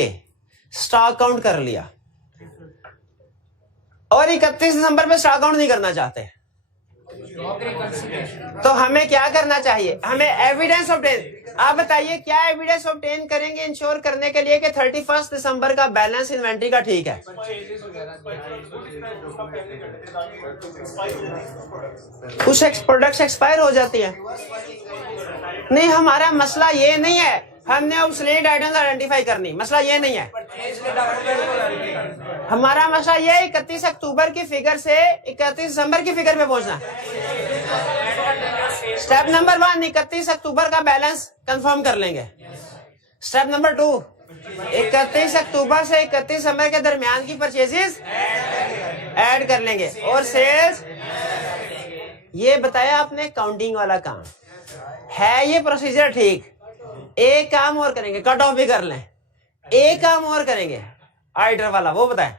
स्टॉक काउंट कर लिया और 31 दिसंबर पे स्टॉक काउंट नहीं करना चाहते, तो हमें क्या करना चाहिए? हमें एविडेंस ऑब्टेन। आप बताइए क्या एविडेंस ऑब्टेन करेंगे इंश्योर करने के लिए कि 31 दिसंबर का बैलेंस इन्वेंट्री का ठीक है? कुछ प्रोडक्ट्स एक्सपायर हो जाती है। नहीं, हमारा मसला ये नहीं है, हमने ऑब्सोलीट आइटम्स आइडेंटिफाई करनी, मसला ये नहीं है। हमारा मसला ये 31 अक्टूबर की फिगर से 31 दिसंबर की फिगर पे पहुंचना। स्टेप नंबर 1 31 अक्टूबर का बैलेंस कंफर्म कर लेंगे। स्टेप नंबर 2 31 अक्टूबर से 31 दिसंबर के दरमियान की परचेजेस ऐड कर लेंगे और सेल्स। ये बताया आपने काउंटिंग वाला काम है, ये प्रोसीजर ठीक। एक काम और करेंगे, कट ऑफ भी कर लें, एक काम और करेंगे आइडर वाला, वो बताए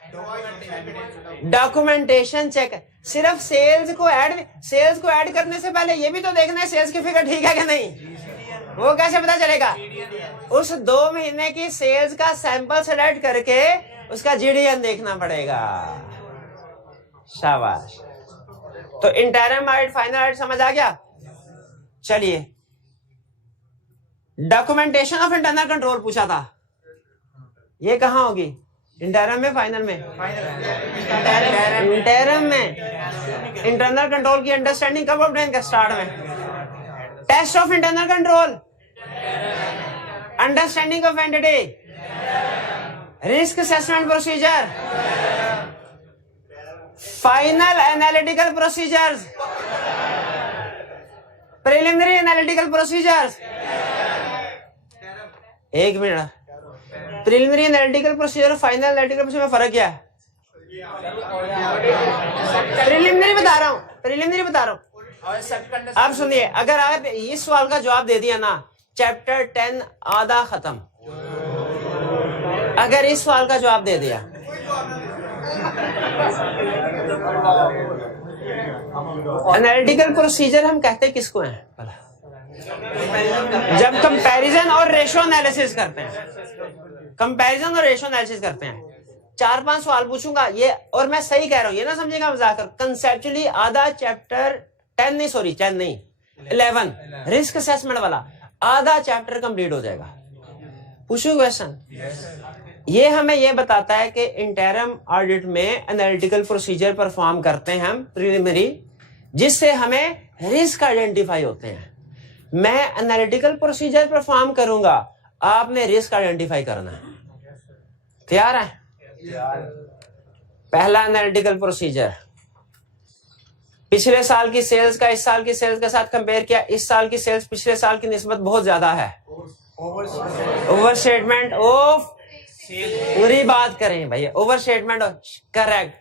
डॉक्यूमेंटेशन चेक। सिर्फ सेल्स को ऐड करने से पहले ये भी तो देखना है सेल्स की फिगर ठीक है कि नहीं। वो कैसे पता चलेगा? उस 2 महीने की सेल्स का सैंपल सेलेक्ट करके उसका जीडीएन देखना पड़ेगा। शाबाश। तो इंटरम ऑडिट, फाइनल ऑडिट समझ आ गया। चलिए, डॉक्यूमेंटेशन ऑफ इंटरनल कंट्रोल पूछा था, ये कहां होगी? इंटरम में, फाइनल में? इंटरम में। इंटरनल कंट्रोल की अंडरस्टैंडिंग कब ऑब्टेन कर? स्टार्ट में। Test of internal control, understanding of entity, risk assessment procedure, final analytical procedures, preliminary analytical procedures. एक मिनट, प्रिलिमिनरी एनालिटिकल प्रोसीजर और फाइनल एनालिटिकल प्रोसीजर में फर्क क्या है? प्रिलिमिनरी बता रहा हूं। अब सुनिए, अगर आप इस सवाल का जवाब दे दिया ना, चैप्टर 10 आधा खत्म। अगर इस सवाल का जवाब दे दिया, एनालिटिकल प्रोसीजर हम कहते किसको हैं? जब कंपैरिजन और रेशो एनालिसिस करते हैं, कंपैरिजन और रेशो एनालिसिस करते हैं। 4-5 सवाल पूछूंगा ये, और मैं सही कह रहा हूं, ये ना समझेगा मजाक कर। कंसेप्चुअली आधा चैप्टर 11 रिस्क असेसमेंट वाला आधा चैप्टर कंप्लीट हो जाएगा। पूछूं क्वेश्चन? ये हमें ये बताता है कि इंटरम ऑडिट में एनालिटिकल प्रोसीजर परफॉर्म करते हैं हम प्रिलिमिनरी, जिससे हमें रिस्क आइडेंटिफाई होते हैं। मैं एनालिटिकल प्रोसीजर परफॉर्म करूंगा, आपने रिस्क आइडेंटिफाई करना है। तैयार है? पहला एनालिटिकल प्रोसीजर, पिछले साल की सेल्स का इस साल की सेल्स के साथ कंपेयर किया। इस साल की सेल्स पिछले साल की निस्बत बहुत ज्यादा है। ओवर स्टेटमेंट ऑफ, पूरी बात करें भैया, ओवर स्टेटमेंट ऑफ, करेक्ट।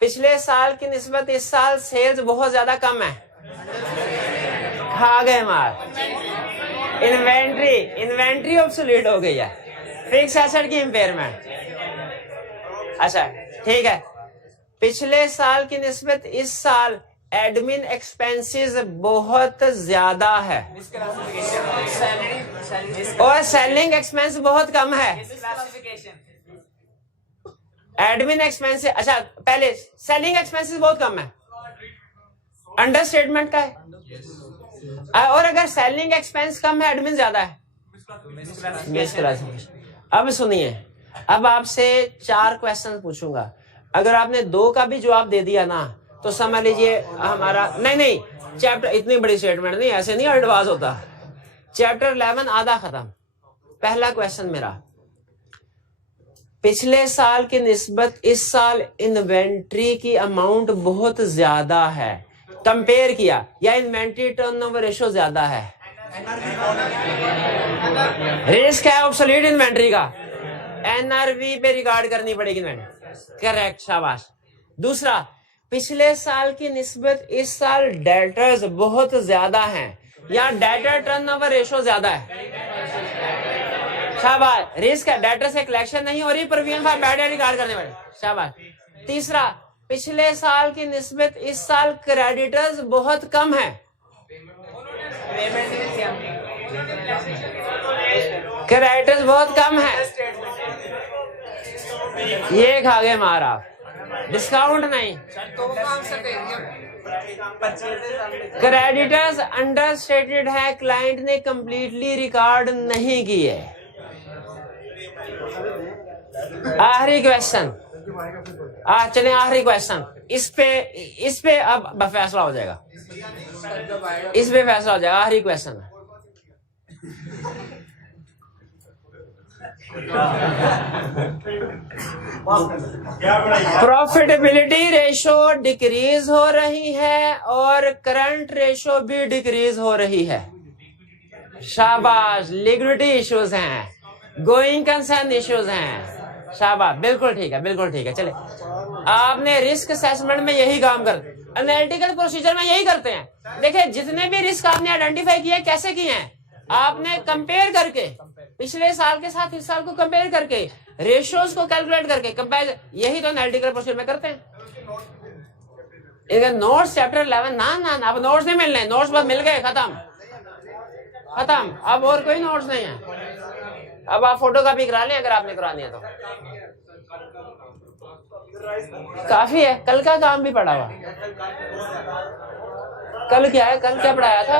पिछले साल की निस्बत इस साल सेल्स बहुत ज्यादा कम है, खा गए मार। इन्वेंट्री ऑब्सोलीट हो गई है, फिक्स एसेट की इंपेयरमेंट। अच्छा ठीक है, पिछले साल की निस्बत इस साल एडमिन एक्सपेंसेस बहुत ज्यादा है और सेलिंग एक्सपेंस बहुत कम है। एडमिन एक्सपेंस, अच्छा पहले सेलिंग एक्सपेंसेस बहुत कम है, अंडर स्टेटमेंट का है। और अगर सेलिंग एक्सपेंस कम है, एडमिन ज्यादा है, अब सुनिए, अब आपसे 4 क्वेश्चन पूछूंगा। अगर आपने 2 का भी जवाब दे दिया ना, तो समझ लीजिए हमारा नहीं चैप्टर, इतनी बड़ी स्टेटमेंट नहीं, ऐसे नहीं एडवांस होता। चैप्टर 11 आधा खत्म। पहला क्वेश्चन मेरा, पिछले साल की निस्बत इस साल इन्वेंट्री की अमाउंट बहुत ज्यादा है, कंपेयर किया, या इन्वेंट्री टर्नओवर रेशो ज्यादा है। रिस्क है ऑब्सोलीट इन्वेंट्री का, एनआरवी पे रिकॉर्ड करनी पड़ेगी इन्वेंट्री, करेक्ट, शाबाश। दूसरा, पिछले साल की निस्बत इस साल डेटर्स बहुत ज्यादा हैं, या डेटर टर्नओवर रेशो ज्यादा है, शाबाश। रिस्क है, डेटर से कलेक्शन नहीं हो रही, provision for bad debt record करने पड़े, शाबाश। तीसरा, पिछले साल की निस्बत इस साल क्रेडिटर्स बहुत कम है, क्रेडिटर्स बहुत कम है, ये खा गए मारा, डिस्काउंट नहीं। क्रेडिटर्स अंडर स्टेटेड है, क्लाइंट ने कंप्लीटली रिकॉर्ड नहीं किए। आखिरी क्वेश्चन, चलिए आखिरी क्वेश्चन, इस पे अब फैसला हो जाएगा, इस पे फैसला हो जाएगा। आखिरी क्वेश्चन, प्रॉफिटेबिलिटी रेशो डिक्रीज हो रही है और करंट रेशो भी डिक्रीज हो रही है। शाबाश, लिक्विडिटी इश्यूज हैं, गोइंग कंसर्न इश्यूज हैं। शाबाश, बिल्कुल ठीक है, बिल्कुल ठीक है। चले, आपने रिस्क असेसमेंट में यही काम कर, एनालिटिकल प्रोसीजर में यही करते हैं। देखिए, जितने भी रिस्क आपने आइडेंटिफाई किए कैसे किए हैं, आपने कंपेयर करके, पिछले साल के साथ इस साल को कंपेयर करके, रेशियोज को कैलकुलेट करके कंपेयर, यही तो एनालिटिकल प्रोसीजर में करते हैं। इधर नोट्स चैप्टर 11 ना ना ना, अब नोट्स नहीं मिलने, नोट्स बस मिल गए, खत्म खत्म, अब और कोई नोट्स नहीं है। अब आप फोटो कॉपी करा लें अगर आपने करानी है तो, काफी है। कल का काम भी पड़ा हुआ, कल क्या है, कल क्या पढ़ाया था?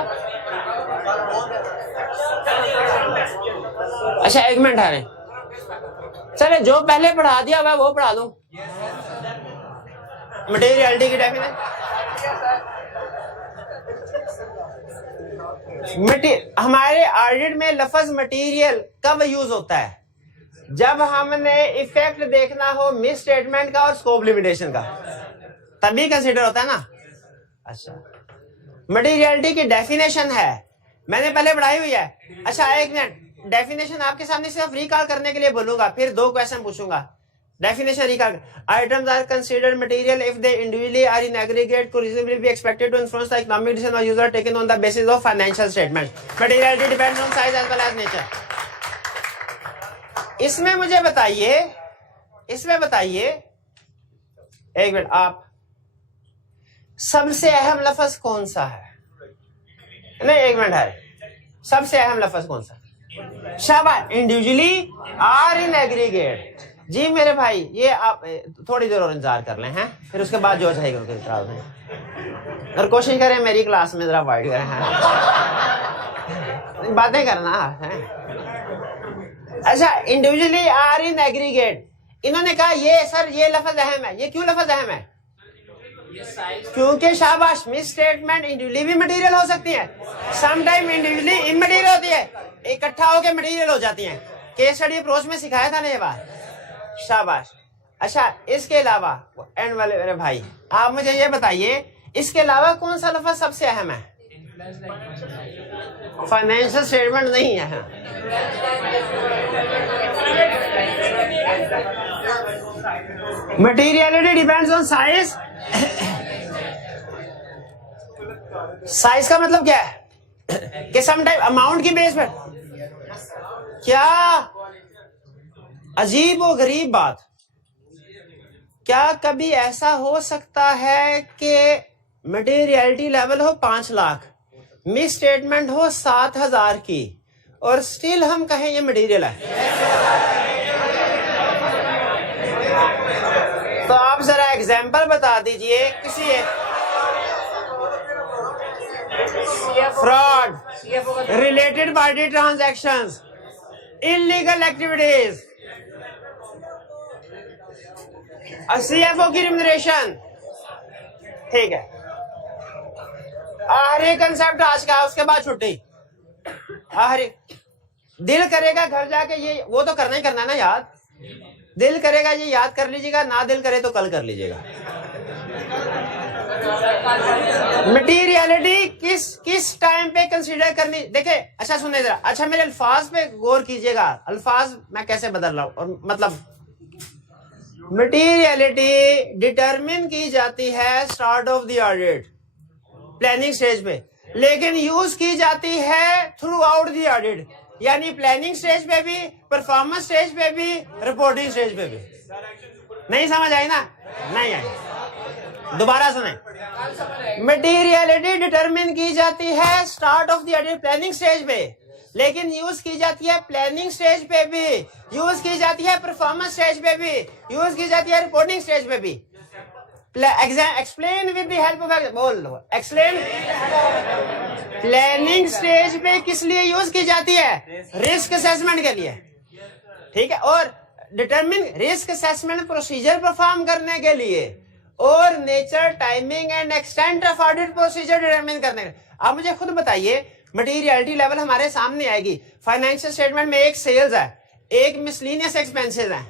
अच्छा, एक मिनट है, चले जो पहले पढ़ा दिया हुआ वो पढ़ा दूं। मटेरियलिटी की डेफिनेशन, हमारे ऑडिट में लफ्ज मटेरियल कब यूज होता है? जब हमने इफेक्ट देखना हो मिस स्टेटमेंट का और स्कोप लिमिटेशन का, तभी कंसीडर होता है ना। अच्छा, मटेरियलिटी की डेफिनेशन है, मैंने पहले पढ़ाई हुई है। अच्छा, एक मिनट, डेफिनेशन आपके सामने सिर्फ रिकॉल करने के लिए बोलूंगा, फिर 2 क्वेश्चन पूछूंगा। Definition recall, items are considered material if they individually or in aggregate could reasonably be expected to influence the economic decision of user taken on the basis of financial statements. Materiality depends on size as well as nature. इसमें मुझे बताइए, इसमें बताइए, एक minute, आप सबसे अहम लफ्ज कौन सा है? नहीं, एक मिनट है, सबसे अहम लफ्ज कौन सा? शाबाश, इंडिविजुअली आर इन एग्रीगेट। जी मेरे भाई, ये आप थोड़ी देर और इंतजार कर लें, हैं, फिर उसके बाद जो चाहेगा उसके क्लास में, और कोशिश करें मेरी क्लास में जरा अवॉइड करें, हैं, बातें करना है। अच्छा, इंडिविजुअली आर इन एग्रीगेट, इन्होंने कहा ये सर ये लफ्ज अहम है। ये क्यों लफ्ज अहम है? क्योंकि शाबाश, मिस स्टेटमेंट इंडिविजुअली भी मटेरियल हो सकती है, समटाइम इंडिविजुअली इमटेरियल होती है, इकट्ठा होकर मटेरियल हो जाती है। केस स्टडी अप्रोच में सिखाया था ना ये बात, शाबाश। अच्छा, इसके अलावा एंड वाले मेरे भाई, आप मुझे ये बताइए, इसके अलावा कौन सा लफ्ज सबसे अहम है? फाइनेंशियल स्टेटमेंट नहीं है। Materiality depends on size. Size का मतलब क्या है? कि सम टाइप अमाउंट की बेस पर। क्या अजीब और गरीब बात, क्या कभी ऐसा हो सकता है कि मटेरियलिटी लेवल हो 5 लाख, मिस स्टेटमेंट हो 7,000 की, और स्टिल हम कहें ये मटेरियल है? तो आप जरा एग्जांपल बता दीजिए किसी fraud, related party transactions, illegal activities, CFO की रिम्यूनरेशन। ठीक है, आखिरी कंसेप्ट आज का, उसके बाद छुट्टी। आखिरी, दिल करेगा घर जाके ये वो तो करना ही करना है ना याद, दिल करेगा ये याद कर लीजिएगा, ना दिल करे तो कल कर लीजिएगा। मटीरियलिटी किस टाइम पे कंसीडर करनी, देखे। अच्छा सुने जरा, अच्छा मेरे अल्फाज पे गौर कीजिएगा, अल्फाज मैं कैसे बदल रहा हूं, और मतलब मटीरियलिटी डिटरमिन की जाती है start of the audit, planning stage पे, लेकिन यूज की जाती है थ्रू आउट दी ऑडिट, यानी प्लानिंग स्टेज पे भी, परफॉर्मेंस स्टेज पे भी, रिपोर्टिंग स्टेज पे भी। नहीं समझ आई ना? नहीं आई, दोबारा सुने। मटीरियलिटी डिटरमिन की जाती है start of the audit, planning stage पे, लेकिन यूज की जाती है प्लानिंग स्टेज पे भी, यूज की जाती है परफॉर्मेंस स्टेज पे भी, यूज की जाती है रिपोर्टिंग स्टेज पे भी। Explain with the help of, बोल लो, एक्सप्लेन। प्लानिंग स्टेज पे किस लिए यूज की जाती है? रिस्क असेसमेंट के लिए, ठीक है, और determine risk assessment procedure perform करने के लिए, और nature, timing and extent of audit procedure determine करने के लिए। आप मुझे खुद बताइए, मटीरियलिटी लेवल हमारे सामने आएगी, फाइनेंशियल स्टेटमेंट में एक सेल्स है, एक मिसलीनियस एक्सपेंसेस है।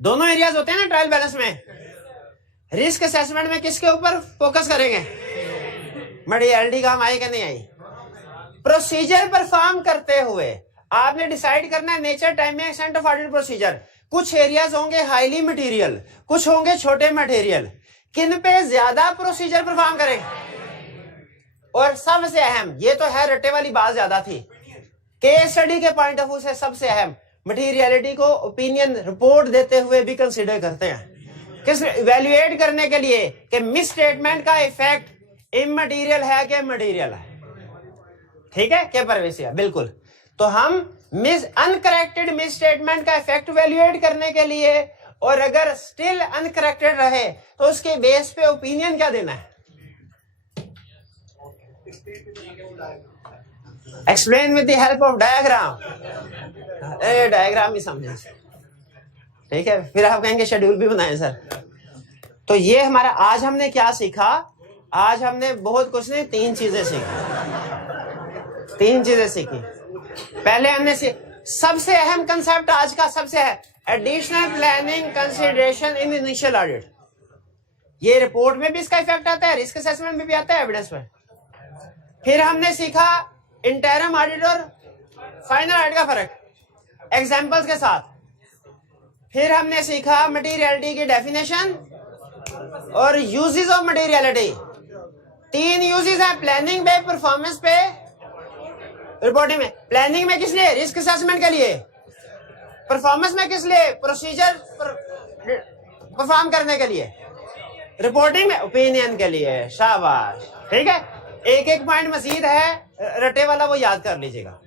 दोनों एरियाज होते हैं ना ट्रायल बैलेंस में। रिस्क असेसमेंट में किसके ऊपर फोकस करेंगे? मटेरियलिटी काम आई कि नहीं आई। प्रोसीजर परफॉर्म करते हुए आपने डिसाइड करना है nature, timing, extent of audit procedure. कुछ एरियाज होंगे हाईली मटेरियल, कुछ होंगे छोटे मटेरियल। किन पे ज्यादा प्रोसीजर परफॉर्म करें? और सबसे अहम, ये तो है रट्टे वाली बात ज्यादा थी, केस स्टडी के पॉइंट ऑफ व्यू से सबसे अहम मटेरियलिटी को ओपिनियन रिपोर्ट देते हुए भी कंसीडर करते हैं। किस इवैल्यूएट करने के लिए कि मिस स्टेटमेंट का इफेक्ट इमटेरियल है कि मटेरियल है। ठीक है, क्या परवेश है? बिल्कुल। तो हम अनकरेक्टेड मिस स्टेटमेंट का इफेक्ट इवैल्यूएट करने के लिए, और अगर स्टिल अनकरेक्टेड रहे तो उसके बेस पे ओपिनियन क्या देना है? Explain with the help of diagram. Diagram ही समझे, ठीक है। फिर आप कहेंगे शेड्यूल भी बनाए सर। तो ये हमारा आज हमने क्या सीखा? आज हमने बहुत कुछ नहीं, तीन चीजें सीखी। पहले हमने सबसे अहम कंसेप्ट आज का सबसे है additional planning consideration in initial audit. ये रिपोर्ट में भी इसका इफेक्ट आता है, रिस्क असेसमेंट में भी आता है, एविडेंस में। फिर हमने सीखा इंटरम ऑडिट और फाइनल ऑडिट का फर्क एग्जांपल्स के साथ। फिर हमने सीखा मटेरियलिटी की डेफिनेशन और यूजेस ऑफ मटेरियलिटी। तीन यूजेस हैं, प्लानिंग पे, परफॉर्मेंस पे, रिपोर्टिंग में। प्लानिंग में किस लिए? रिस्क असेसमेंट के लिए। परफॉर्मेंस में किस लिए? प्रोसीजर परफॉर्म करने के लिए। रिपोर्टिंग में ओपिनियन के लिए। शाबाश, ठीक है। एक एक पॉइंट मजीद है रटे वाला, वो याद कर लीजिएगा।